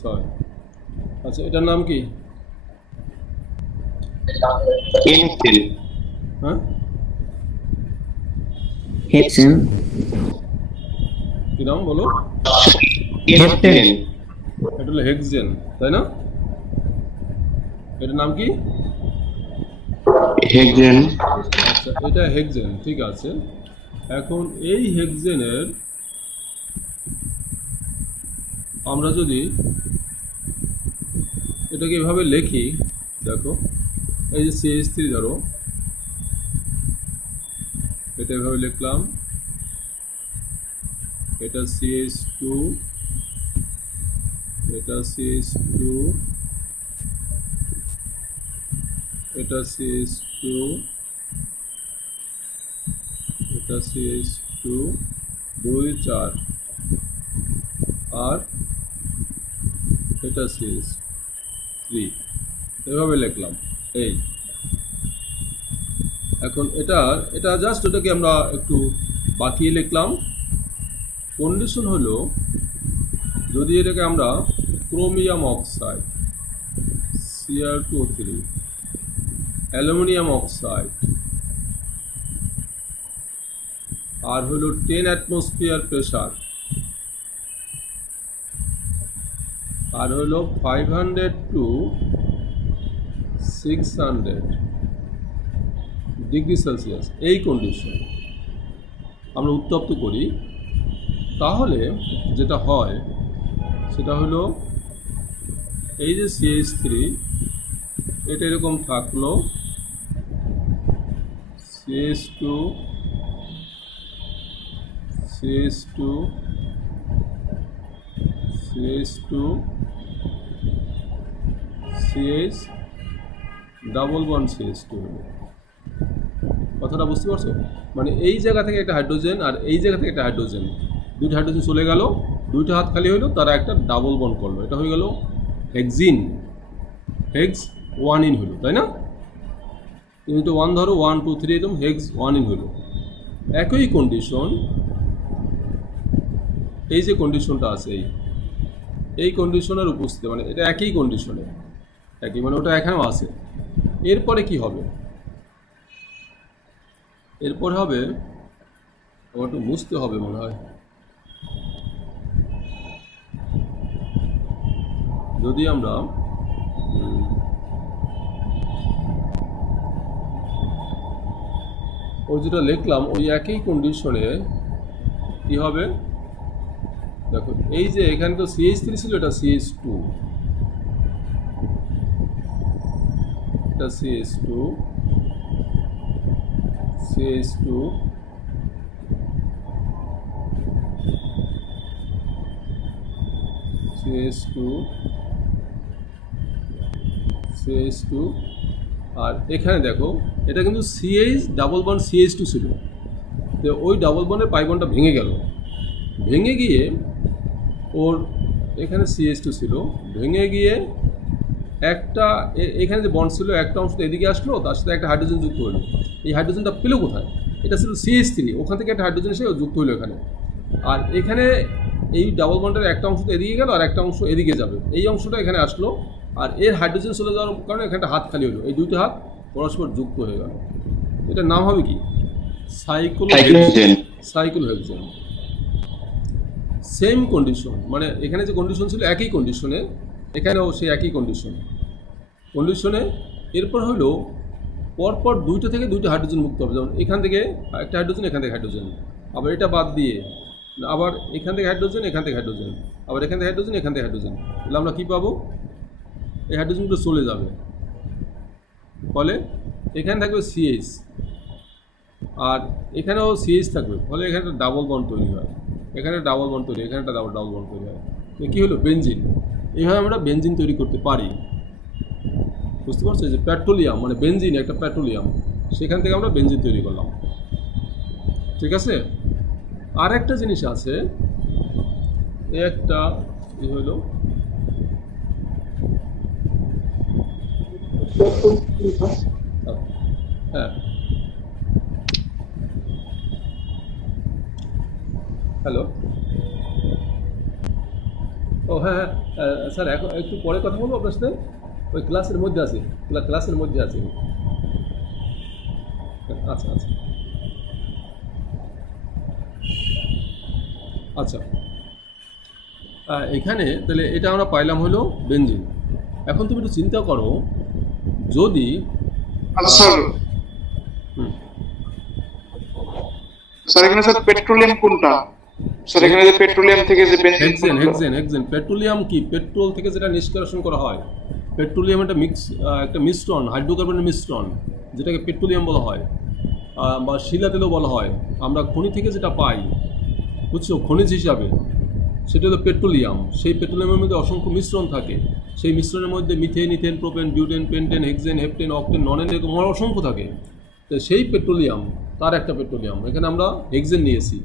6। আচ্ছা, এটার নাম কি? হ্যাঁ, হেক্সেন। কি নাম বলো? হেক্সেন। এটা হলো হেক্সেন, তাই না? এটার নাম কি? হেক্সেন। আচ্ছা, এটা হেক্সেন, ঠিক আছে। এখন এই হেক্সেনের আমরা যদি এটাকে এভাবে লিখি, দেখো এই যে CH3 ধরো, এটা এভাবে লিখলাম, এটা CH2, এটা CH2, এটা CH2, এটা CH2, 2, 4, আর এটা CH3, এভাবে লিখলাম। এই এখন এটা জাস্ট এটাকে আমরা একটু বাকিয়ে লিখলাম। কন্ডিশন হলো যদি এটাকে আমরা chromium oxide Cr2O3, aluminium oxide, আর হলো 10 অ্যাটমসফিয়ার প্রেসার, আর হলো 500 to 600 ডিগ্রি সেলসিয়াস, এই কন্ডিশন আমরা উত্তপ্ত করি, তাহলে যেটা হয় সেটা হলো এই যে CH3 এটা এরকম থাকলো, CH2 CH2 CH2 CH double bond CH2 হলো। কথাটা বুঝতে পারছো? মানে এই জায়গা থেকে একটা হাইড্রোজেন আর এই জায়গা থেকে একটা হাইড্রোজেন, দুইটা হাইড্রোজেন চলে গেল, দুইটা হাত খালি হলো, তারা একটা ডাবল বন্ড করলো, এটা হয়ে গেল হেক্সিন, হেক্স 1 ইন হলো, তাই না? তুমি তো 1 ধরো, 1 2 3 এরকম হেক্স 1 ইন হলো। একই কন্ডিশন, এই যে কন্ডিশনটা আছে, এই কন্ডিশনের উপস্থিতি, মানে এটা একই কন্ডিশনে, একই মানে ওটা এখানেও আছে। এরপরে কি হবে? এরপর হবে, আমার একটু বুঝতে হবে মনে হয়, যদি আমরা ওই যেটা লিখলাম ওই একই কন্ডিশনে কি হবে দেখো, এই যে এখানে তো CH3 ছিল, এটা CH2, এটা CH2 CH2 CH2 CH2 আর এখানে দেখো এটা কিন্তু CH ডাবল বন্ড CH2 ছিল, তো ওই ডাবল বন্ডের পাই বন্ডটা ভেঙে গেল, ভেঙে গিয়ে ওর এখানে CH2 ছিল, ভেঙে গিয়ে একটা এখানে যে বন্ড ছিল একটা অংশ এদিকে আসলো, তার সাথে একটা হাইড্রোজেন যুক্ত হলো। এই হাইড্রোজেনটা পেলো কোথায়? এটা ছিল CH3, ওখান থেকে একটা হাইড্রোজেন এসে যুক্ত হলো এখানে। আর এখানে এই ডাবল বন্ডের একটা অংশ এদিকে গেল আর একটা অংশ এদিকে যাবে, এই অংশটা এখানে আসলো, আর এর হাইড্রোজেন চলে যাওয়ার কারণে এখানে হাত খালি হলো, এই দুইটা হাত পরস্পর যুক্ত হয়ে গেল। এটার নাম হবে কি? সাইক্লোহেক্সেন। সেম কন্ডিশন, মানে এখানে যে কন্ডিশন ছিল একই কন্ডিশনে, এখানেও সেই একই কন্ডিশনে এরপর হলো পরপর দুইটা থেকে দুইটা হাইড্রোজেন মুক্ত হবে, যেমন এখান থেকে একটা হাইড্রোজেন, এখান থেকে হাইড্রোজেন, আবার এটা বাদ দিয়ে আবার এখান থেকে হাইড্রোজেন, এখান থেকে হাইড্রোজেন, আবার এখান থেকে হাইড্রোজেন, এখান থেকে হাইড্রোজেন, তাহলে আমরা কী পাবো? এই হাইড্রোজেনগুলো চলে যাবে, ফলে এখানে থাকবে CH আর এখানেও CH থাকবে, ফলে এখানে একটা ডাবল বন্ড তৈরি হয়, এখানে ডাবল বন্ড তৈরি, এখানে একটা ডাবল বন্ড তৈরি হয়, কী হলো? বেনজিন। এইভাবে আমরা বেনজিন তৈরি করতে পারি, বুঝতে পারছো? যে পেট্রোলিয়াম মানে বেনজিন একটা পেট্রোলিয়াম, সেখান থেকে আমরা বেনজিন তৈরি করলাম, ঠিক আছে? আর একটা জিনিস আছে, একটা কি হলো, হ্যাঁ হ্যালো, ও হ্যাঁ হ্যাঁ স্যার, এখন একটু পরে কথা বলবো আপনার সাথে, ওই ক্লাসের মধ্যে আছি, ক্লাসের মধ্যে আছি। আচ্ছা আচ্ছা আচ্ছা, এখানে তাহলে এটা আমরা পাইলাম হলো বেনজিন। এখন তুমি একটু চিন্তা করো, যদি স্যার এখানে স্যার পেট্রোলিয়াম কোনটা? স্যার এখানে যে পেট্রোলিয়াম থেকে যে হেক্সেন পেট্রোলিয়াম কি? পেট্রোল থেকে যেটা নিষ্কাশন করা হয়, পেট্রোলিয়াম একটা মিশ্রণ, হাইড্রোকার্বনের মিশ্রণ, যেটাকে পেট্রোলিয়াম বলা হয়, বা শিলা তেলও বলা হয়। আমরা খনি থেকে যেটা পাই, বুঝছো, খনিজ হিসাবে, সেটা হলো পেট্রোলিয়াম। সেই পেট্রোলিয়ামের মধ্যে অসংখ্য মিশ্রণ থাকে, সেই মিশ্রণের মধ্যে methane, ethane, propane, butane, pentane, hexane, heptane, octane, nonane, এরকম অসংখ্য থাকে। তো সেই পেট্রোলিয়াম তার একটা পেট্রোলিয়াম, এখানে আমরা হেক্সেন নিয়েছি,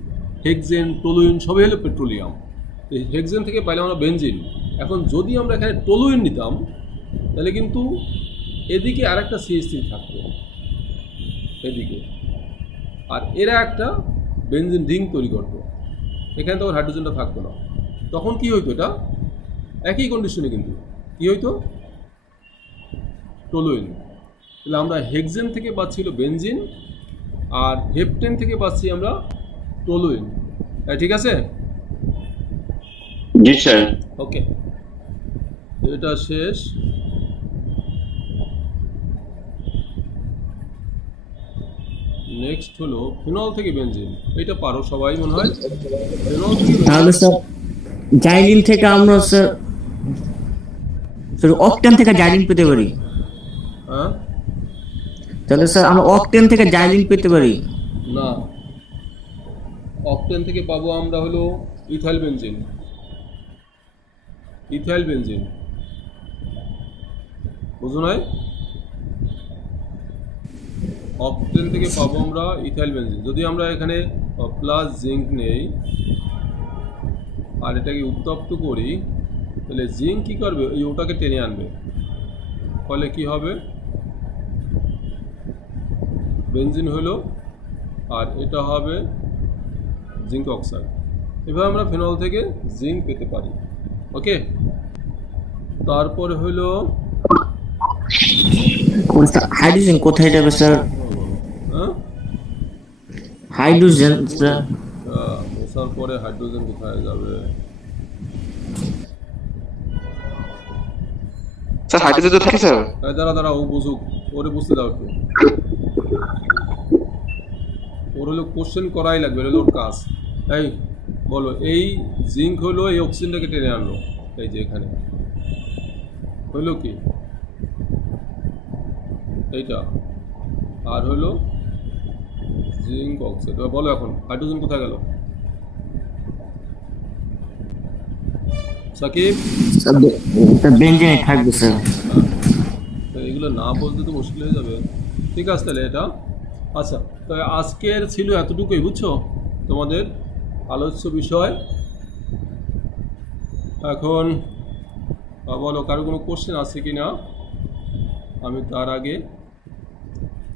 হেক্সেন, টলুইন সবই হলো পেট্রোলিয়াম। হেক্সেন থেকে পাইলাম আমরা বেনজিন। এখন যদি আমরা এখানে টলুইন নিতাম, তাহলে কিন্তু এদিকে আর একটা CH3 থাকতো এদিকে, আর এরা একটা বেনজিন রিং তৈরি করতো, এখানে তো হাইড্রোজেনটা থাকতো না। তখন কি হইতো? এটা একই কন্ডিশনে কিন্তু কি হইতো? টলুইন। তাহলে আমরা হেক্সেন থেকে পাচ্ছি হলো বেনজিন, আর হেপটেন থেকে পাচ্ছি আমরা টলুইন। ঠিক আছে? জি স্যার। ওকে, এটা শেষ। নেক্সট হলো ফিনল থেকে বেনজিন। এটা পারো সবাই মনে হয়। ফিনল থেকে তাহলে স্যার জাইলিন থেকে আমরা স্যার অকটেন থেকে জাইলিন পেতে পারি? হ্যাঁ, তাহলে স্যার আমরা অকটেন থেকে জাইলিন পেতে পারি? না, অকটেন থেকে পাবো আমরা হলো ইথাইল বেনজিন। ইথাইল বেনজিন বুঝো নাই? অকটেন থেকে পাবো আমরা ইথাইল বেনজিন। যদি আমরা এখানে প্লাস জিঙ্ক নেই আর এটাকে উত্তপ্ত করি, তাহলে জিঙ্ক কী করবে? এই ওটাকে টেনে আনবে, ফলে কি হবে? বেনজিন হলো, আর এটা হবে জিঙ্ক অক্সাইড। এভাবে আমরা ফেনল থেকে জিঙ্ক পেতে পারি। ওকে, তারপরে হলো হাইড্রোজেন কোথায় যাবে স্যার? হ্যাঁ, হাইড্রোজেন স্যার বসার পরে হাইড্রোজেন কোথায় যাবে? স্যার হাইড্রোজেন তো থাকে স্যার। দাঁড়া ও বুঝুক, ওরে বুঝতে দাও একটু। ওর হলো কোশ্চেন করাই লাগবে, এটা হলো ওর কাজ। এই বলো, এই জিঙ্ক হলো এই অক্সিজেনটাকে টেনে আনলো, এই যে এখানে হইলো কি এইটা, আর হলো জিঙ্ক অক্সাইড। বলো এখন হাইড্রোজেন কোথায় গেল? সাকিব, বেনজিনে থাকবে স্যার। তো এগুলো না বলতে তো মুশকিল হয়ে যাবে। ঠিক আছে তাহলে এটা, আচ্ছা তবে আজকের ছিল এতটুকুই, বুঝছো, তোমাদের আলোচ্য বিষয়। এখন বলো কারো কোনো কোশ্চেন আছে কি না, আমি তার আগে